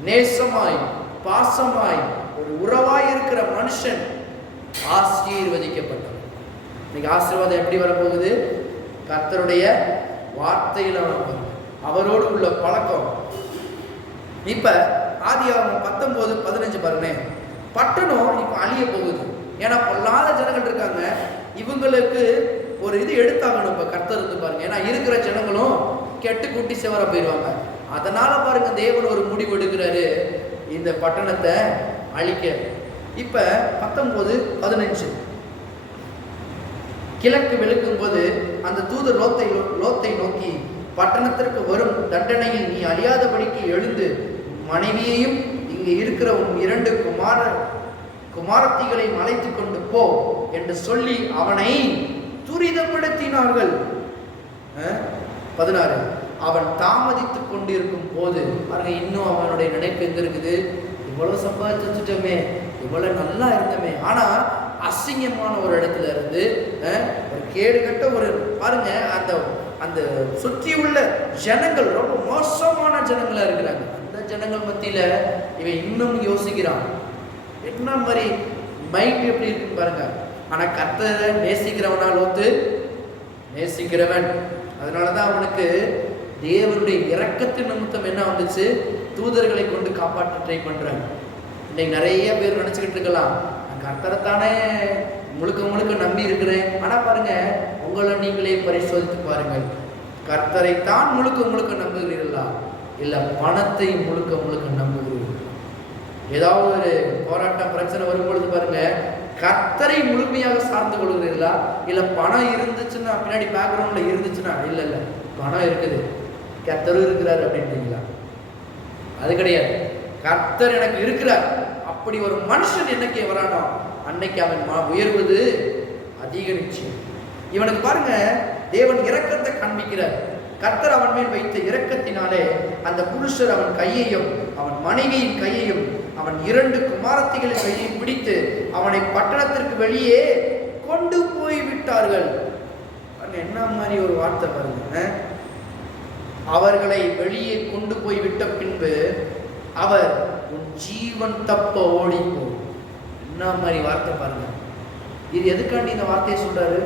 நேசமாய் பாசமாய் ஒரு உறவாய் இருக்கிற மனுஷன் ஆசீர்வதிக்கப்பட்டவன். இன்னைக்கு ஆசீர்வாதம் எப்படி வரப்போகுது? கர்த்தருடைய வார்த்தையில் அவரோடு உள்ள பழக்கம். இப்ப ஆதியாகமம் 19:15 பாருங்க. பட்டணம் இப்ப அழிய போகுது. ஏன்னா பொல்லாத ஜனங்கள் இருக்காங்க, இவங்களுக்கு ஒரு இது எடுத்தாங்கணும். இப்ப கர்த்தர் இருந்து பாருங்க, ஏன்னா இருக்கிற ஜனங்களும் கெட்டு குட்டி செவர போயிடுவாங்க. அதனால பாருங்க தேவன் ஒரு முடிவு எடுக்கிறாரு, இந்த பட்டணத்தை அழிக்க. இப்ப 19:15 கிழக்கு வெளுக்கும் போது அந்த தூதர் லோத்தை நோக்கி, பட்டணத்திற்கு வரும் தண்டனையில் நீ அழியாதபடிக்கு எழுந்து மனைவியையும் இங்கு இருக்கிற உன் 2 குமாரத்திகளை அழைத்து கொண்டு போ என்று சொல்லி அவனை துரிதப்படுத்தினார்கள். 16 அவன் தாமதித்துக் கொண்டிருக்கும் போது பாருங்க, இன்னும் அவனுடைய நினைப்பு எங்க இருக்குது? இவ்வளவு சம்பாதிச்சு வச்சுட்டோமே, இவ்வளவு நல்லா இருந்தோமே, ஆனா அசிங்கமான ஒரு இடத்துல இருந்து ஒரு கேடுகட்ட ஒரு பாருங்க, அந்த அந்த சுற்றி உள்ள ஜனங்கள் ரொம்ப மோசமான ஜனங்களா இருக்கிறாங்க. அந்த ஜனங்கள் மத்தியில இவன் இன்னும் யோசிக்கிறான், என்ன மாதிரி மைண்ட் எப்படி இருக்குன்னு பாருங்க. ஆனா கர்த்தரை நேசிக்கிறவனா லோத்து? நேசிக்கிறவன். அதனாலதான் அவனுக்கு தேவனுடைய இரக்கத்தின் நிமித்தம் என்ன வந்துச்சு? தூதர்களை கொண்டு காப்பாற்ற ட்ரை பண்றாங்க. இன்னைக்கு நிறைய பேர் நினைச்சுக்கிட்டு இருக்கலாம், நான் கர்த்தரைத்தானே முழுக்க முழுக்க நம்பி இருக்கிறேன். ஆனா பாருங்க, உங்களை நீங்களே பரிசோதித்து பாருங்கள், கர்த்தரைத்தான் முழுக்க முழுக்க நம்புகிறீர்களா, இல்ல பணத்தை முழுக்க முழுக்க நம்புகிறீர்கள்? ஏதாவது ஒரு போராட்டம் பிரச்சனை வரும்பொழுது பாருங்க, கர்த்தரை முழுமையாக சார்ந்து கொள்கிறீர்களா, இல்ல பணம் இருந்துச்சுன்னா பின்னாடி பேக்ரவுண்ட்ல இருந்துச்சுன்னா இல்ல இல்ல பணம் இருக்குது கர்த்தரும் இருக்கிறார் அப்படின்றீங்களா? அது கிடையாது. கர்த்தர் எனக்கு இருக்கிறார், அப்படி ஒரு மனுஷன் என்னைக்கு வரானோ அன்னைக்கு அவன் உயர்வது அதிக நிச்சயம். இவனுக்கு பாருங்க தேவன் இரக்கத்தை காண்பிக்கிறார். கர்த்தர் அவன் மேல் வைத்த இரக்கத்தினாலே அந்த புருஷர் அவன் கையையும் அவன் மனைவியின் கையையும் அவன் 2 குமாரத்திகளின் கையையும் பிடித்து அவனை பட்டணத்திற்கு வெளியே கொண்டு போய் விட்டார்கள். என்ன மாதிரி ஒரு வார்த்தை பாருங்க. அவர்களை வெளியே கொண்டு போய் விட்ட பின்பு அவர் உன் ஜீவன் தப்ப ஓடிப்போ. என்ன மாதிரி வார்த்தை பாருங்க. இது எதுக்காண்டி இந்த வார்த்தையை சொல்றாரு?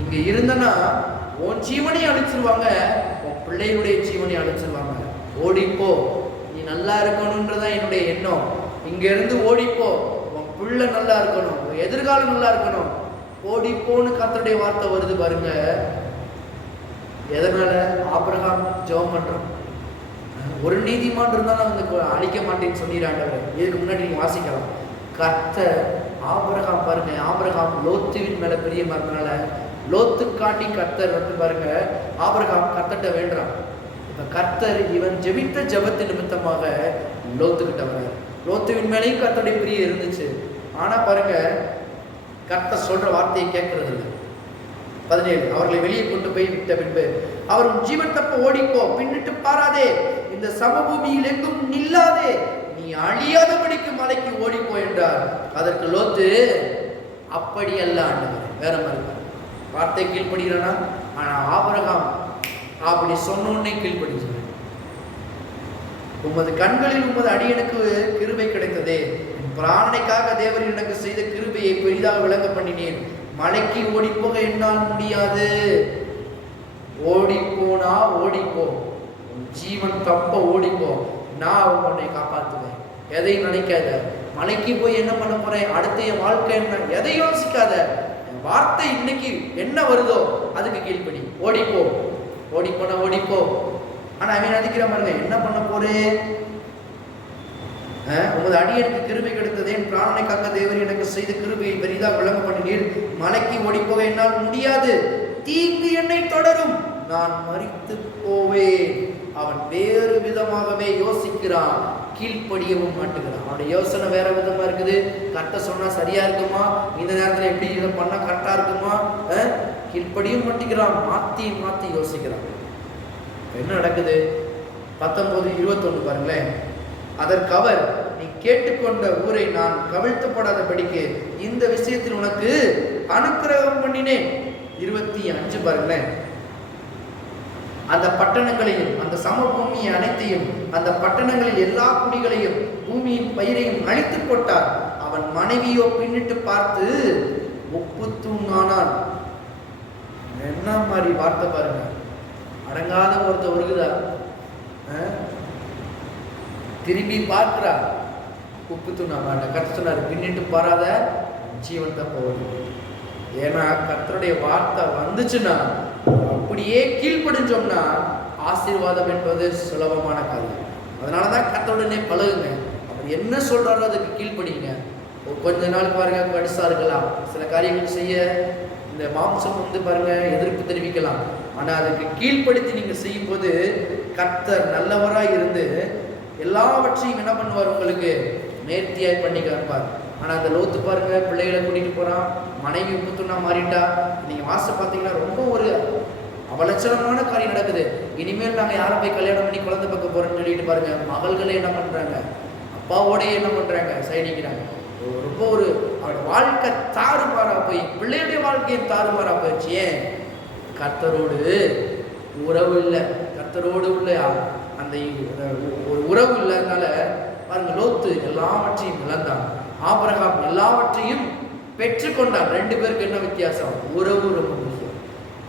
இங்க இருந்தனா உன் ஜீவனை அழிச்சிருவாங்க, உன் பிள்ளைகளுடைய ஜீவனை அழிச்சிருவாங்க. ஓடிப்போ, நீ நல்லா இருக்கணும்ன்றதான் என்னுடைய எண்ணம். இங்க இருந்து ஓடிப்போ, உன் பிள்ளை நல்லா இருக்கணும், உன் எதிர்காலம் நல்லா இருக்கணும், ஓடிப்போன்னு கர்த்தருடைய வார்த்தை வருது பாருங்க. எதனால? ஆபிரகாம் ஜெபம் பண்றான். ஒரு நீதிமான் இருந்தாலும் வந்து அழிக்க மாட்டேன்னு சொல்லிடுறாண்டவர். இதுக்கு முன்னாடி நீங்க வாசிக்கலாம். கர்த்தர் ஆபிரகாம் பாருங்க, ஆபிரகாம் லோத்துவின் மேல பிரியமா இருந்தனால லோத்துக்காண்டி கர்த்தர் வந்து பாருங்க ஆபிரகாம் கர்த்தர்ட்ட வேண்டான். இப்ப கர்த்தர் இவன் ஜெபித்த ஜெபத்தின் நிமித்தமாக லோத்துக்கிட்ட வர்றார். லோத்துவின் மேலேயும் கர்த்தருடைய பிரியம் இருந்துச்சு. ஆனா பாருங்க கர்த்தர் சொல்ற வார்த்தையை கேட்கறது இல்லை. 17 அவர்களை வெளியே கொண்டு போய் விட்ட பின்பு அவர் ஜீவன் தப்ப ஓடிப்போ, பின்னிட்டு பாராதே, இந்த சமபூமியில் எங்கும் நில்லாதே, நீ அழியாதபடிக்கு மலைக்கு ஓடிப்போ என்றார். அதற்கு லோத்து அப்படி அல்ல ஆண்டவர், வேற மாதிரி வார்த்தை கீழ்படுகிறானா? ஆனா ஆபிரகாம் அப்படி சொன்னோன்னே கீழ்படுகிறார். உமது கண்களில் உமது அடியனுக்கு கிருபை கிடைத்ததே, பிராணனைக்காக தேவன் எனக்கு செய்த கிருபையை பெரிதாக விளங்க பண்ணினேன். மலைக்கு ஓடிப்போக என்னால் முடியாது. ஓடிப்போனா ஓடிப்போ, ஜீவன் தப்ப ஓடிப்போ, நான் உன்னை காப்பாற்றுவேன். எதையும் நினைக்காத. மலைக்கு போய் என்ன பண்ண போறேன், அடுத்த என் வாழ்க்கை என்ன, எதையும் யோசிக்காத. வார்த்தை இன்னைக்கு என்ன வருதோ அதுக்கு கீழ்ப்படி. ஓடிப்போ, ஓடிப்போனா ஓடிப்போ. ஆனா அவன் நினைக்கிற பாருங்க, என்ன பண்ண போறேன், உமது அடியனுக்கு கிருபை கிடைத்ததே, பிராணனை காக்க தேவன் எனக்கு செய்த கிருபையை பெரிதாக விளங்க பண்ணினீர். மலைக்கு ஓடிப்போக என்னால் முடியாது, தீங்கு என்னை தொடரும், நான் மரித்து போவேன். அவன் வேறு விதமாகவே யோசிக்கிறான், கீழ்ப்படியவும் மாட்டுகிறான். அவனுடைய யோசனை வேற விதமா இருக்குது. கரெக்டாக சொன்னா சரியா இருக்குமா, இந்த நேரத்தில் எப்படி இதை பண்ணா கரெக்டா இருக்குமா, கீழ்ப்படியும் மாட்டிக்கிறான், மாத்தி மாத்தி யோசிக்கிறான். என்ன நடக்குது? 19:21 பாருங்களேன். அதற்கு அவர், நீ கேட்டுக்கொண்ட ஊரை நான் கவிழ்த்தப்படாதபடிக்கு இந்த விஷயத்தில் உனக்கு அனுக்கிரகம் பண்ணினேன். 25 பாருங்களேன். அந்த பட்டணங்களையும் அந்த சமபூமி அனைத்தையும் அந்த பட்டணங்களில் எல்லா குடிகளையும் பூமியின் பயிரையும் அழித்து போட்டார். அவன் மனைவியோ பின்னிட்டு பார்த்து ஒப்பு தூங்கானான். என்ன மாதிரி வார்த்தை பாருங்க. அடங்காத ஒருத்த வருகுதா, திரும்பி பார்க்கிறா, உப்பு தூணாங்க. கர்த்தர் சொன்னார், பின்னிட்டு பாராத, ஜீவன் தப்போடு. ஏன்னா கர்த்தருடைய வார்த்தை வந்துச்சுன்னா அப்படியே கீழ்ப்படிஞ்சோம்னா ஆசீர்வாதம் என்பது சுலபமான காரியம். அதனாலதான் கர்த்தருடனே பழகுங்க. அவர் என்ன சொல்றாரோ அதுக்கு கீழ்ப்படிங்க. கொஞ்ச நாள் பாருங்க கடிசா இருக்கலாம், சில காரியங்கள் செய்ய இந்த மாம்சம் வந்து பாருங்க எதிர்ப்பு தெரிவிக்கலாம். ஆனா அதுக்கு கீழ்ப்படுத்தி நீங்க செய்யும் போது கர்த்தர் நல்லவராய் இருந்து எல்லாவற்றையும் என்ன பண்ணுவார், உங்களுக்கு நேர்த்தியாய் பண்ணி காப்பார். ஆனா அந்த லோத்து பாருங்க, பிள்ளைகளை கூட்டிட்டு போறான், மனைவி உப்புத்துனா மாறிட்டா. நீங்க வாச பாத்தீங்கன்னா ரொம்ப ஒரு அவலட்சணமான காரியம் நடக்குது. இனிமேல் நாங்க யாரை போய் கல்யாணம் பண்ணி குழந்தை பக்கம் போறோம்னு சொல்லிட்டு பாருங்க, மகள்களே என்ன பண்றாங்க, அப்பாவோடய என்ன பண்றாங்க, சைடிக்கிறாங்க. ரொம்ப ஒரு அவருடைய வாழ்க்கை தாறுமாறா போய் பிள்ளையுடைய வாழ்க்கையும் தாறுமாறா போயிடுச்சு. ஏன்? கர்த்தரோடு உறவு இல்லை. கர்த்தரோடு உள்ள அந்த ஒரு உறவு இல்லைனால பாருங்க, லோத்து எல்லாவற்றையும் இழந்தான், ஆபிரகாம் எல்லாவற்றையும் பெற்றுக்கொண்டான். 2 பேருக்கு என்ன வித்தியாசம்? உறவு ரொம்ப முக்கியம்.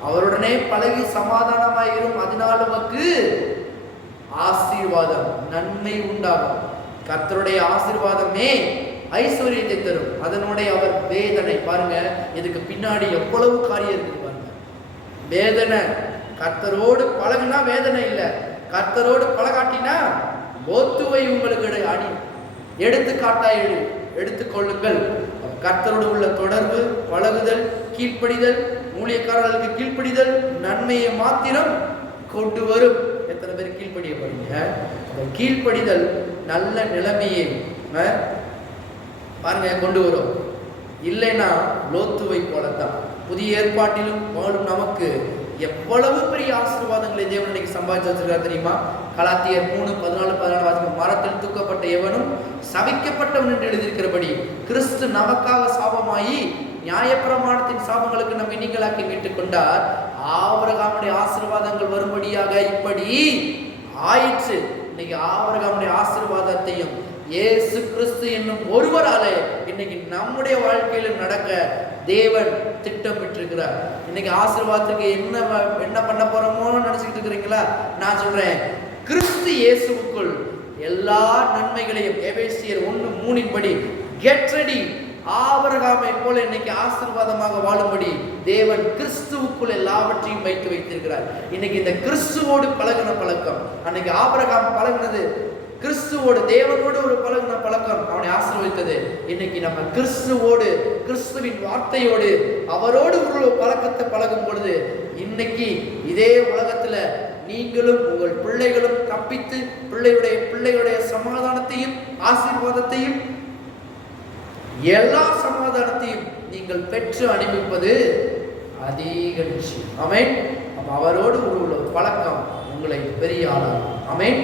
அவருடனே பழகி சமாதானமாயிரும், அதனால் உமக்கு ஆசீர்வாதம் நன்மை உண்டாகும். கர்த்தருடைய ஆசீர்வாதமே ஐஸ்வர்யத்தை தரும். அதனுடைய அவர் வேதனை பாருங்க, இதுக்கு பின்னாடி எவ்வளவு காரியம் இருக்குது பாருங்க. வேதனை. கர்த்தரோடு பழகுனா வேதனை இல்லை, கர்த்தரோடு பழகாட்டினா லோத்துவை உங்களுக்கு அடி எடுத்துக்காட்டாய் எடுத்துக்கொள்ளுங்கள். கர்த்தரோடு உள்ள தொடர்பு, பழகுதல், கீழ்ப்படிதல், ஊழியக்காரர்களுக்கு கீழ்ப்படிதல் நன்மையை மாத்திரம் கொண்டு வரும். எத்தனை பேர் கீழ்ப்படிய போறீங்க? கீழ்ப்படிதல் நல்ல நிலைமையை பாருங்க கொண்டு வரும். இல்லைன்னா லோத்துவை போலத்தான். புதிய ஏற்பாட்டிலும் வாழும் நமக்கு எவ்வளவு பெரிய ஆசீர்வாதங்களை தேவன் இன்னைக்கு சம்பாதிச்சு வச்சிருக்காரு தெரியுமா? கலாத்தியர் 3:14-16 மரத்தில் தூக்கப்பட்ட எவனும் சபிக்கப்பட்டவன் என்று எழுதியிருக்கிறபடி கிறிஸ்து நமக்காக சாபமாயி நியாயப்பிரமாணத்தின் சாபங்களுக்கு நம்மை நீங்களாக்கி மீட்டுக் கொண்டார். ஆபிரகாமுடைய ஆசீர்வாதங்கள் வரும்படியாக இப்படி ஆயிற்று. இன்னைக்கு ஆபிரகாமுடைய ஆசீர்வாதத்தையும் இயேசு கிறிஸ்து என்னும் ஒருவராலே இன்னைக்கு நம்முடைய வாழ்க்கையில நடக்க தேவன் திட்டமிட்டிருக்கிறார். இன்னைக்கு ஆசீர்வாதத்துக்கு என்ன பண்ண போறோமோ நினைச்சுக்கிட்டு இருக்கிறீங்களா? நான் சொல்றேன், கிறிஸ்து இயேசுவுக்குள் எல்லா நன்மைகளையும் எபேசியர் 1:3 படி கெட் ரெடி. ஆபிரகாமை போல இன்னைக்கு ஆசீர்வாதமாக வாழும்படி தேவன் கிறிஸ்துவுக்குள் எல்லாவற்றையும் வைத்து வைத்திருக்கிறார். இன்னைக்கு இந்த கிறிஸ்துவோடு பழகின பழக்கம், அன்னைக்கு ஆபிரகாம் பழகினது கிறிஸ்துவோடு, தேவனோடு ஒரு பழகின பழக்கம் அவனை ஆசீர்வதித்தது. இன்னைக்கு நம்ம கிறிஸ்துவோடு, கிறிஸ்துவின் வார்த்தையோடு, அவரோடு ஒரு பழக்கத்தை பழகும் பொழுது இன்னைக்கு இதே உலகத்துல நீங்களும் உங்கள் பிள்ளைகளும் தப்பித்து பிள்ளைகளுடைய சமாதானத்தையும் ஆசீர்வாதத்தையும் எல்லா சமாதானத்தையும் நீங்கள் பெற்று அனுபவிப்பது அதிக நிச்சயம். ஆமென். அவரோடு உள்ள பழக்கம் உங்களை பெரிய ஆளாகும். ஆமென்.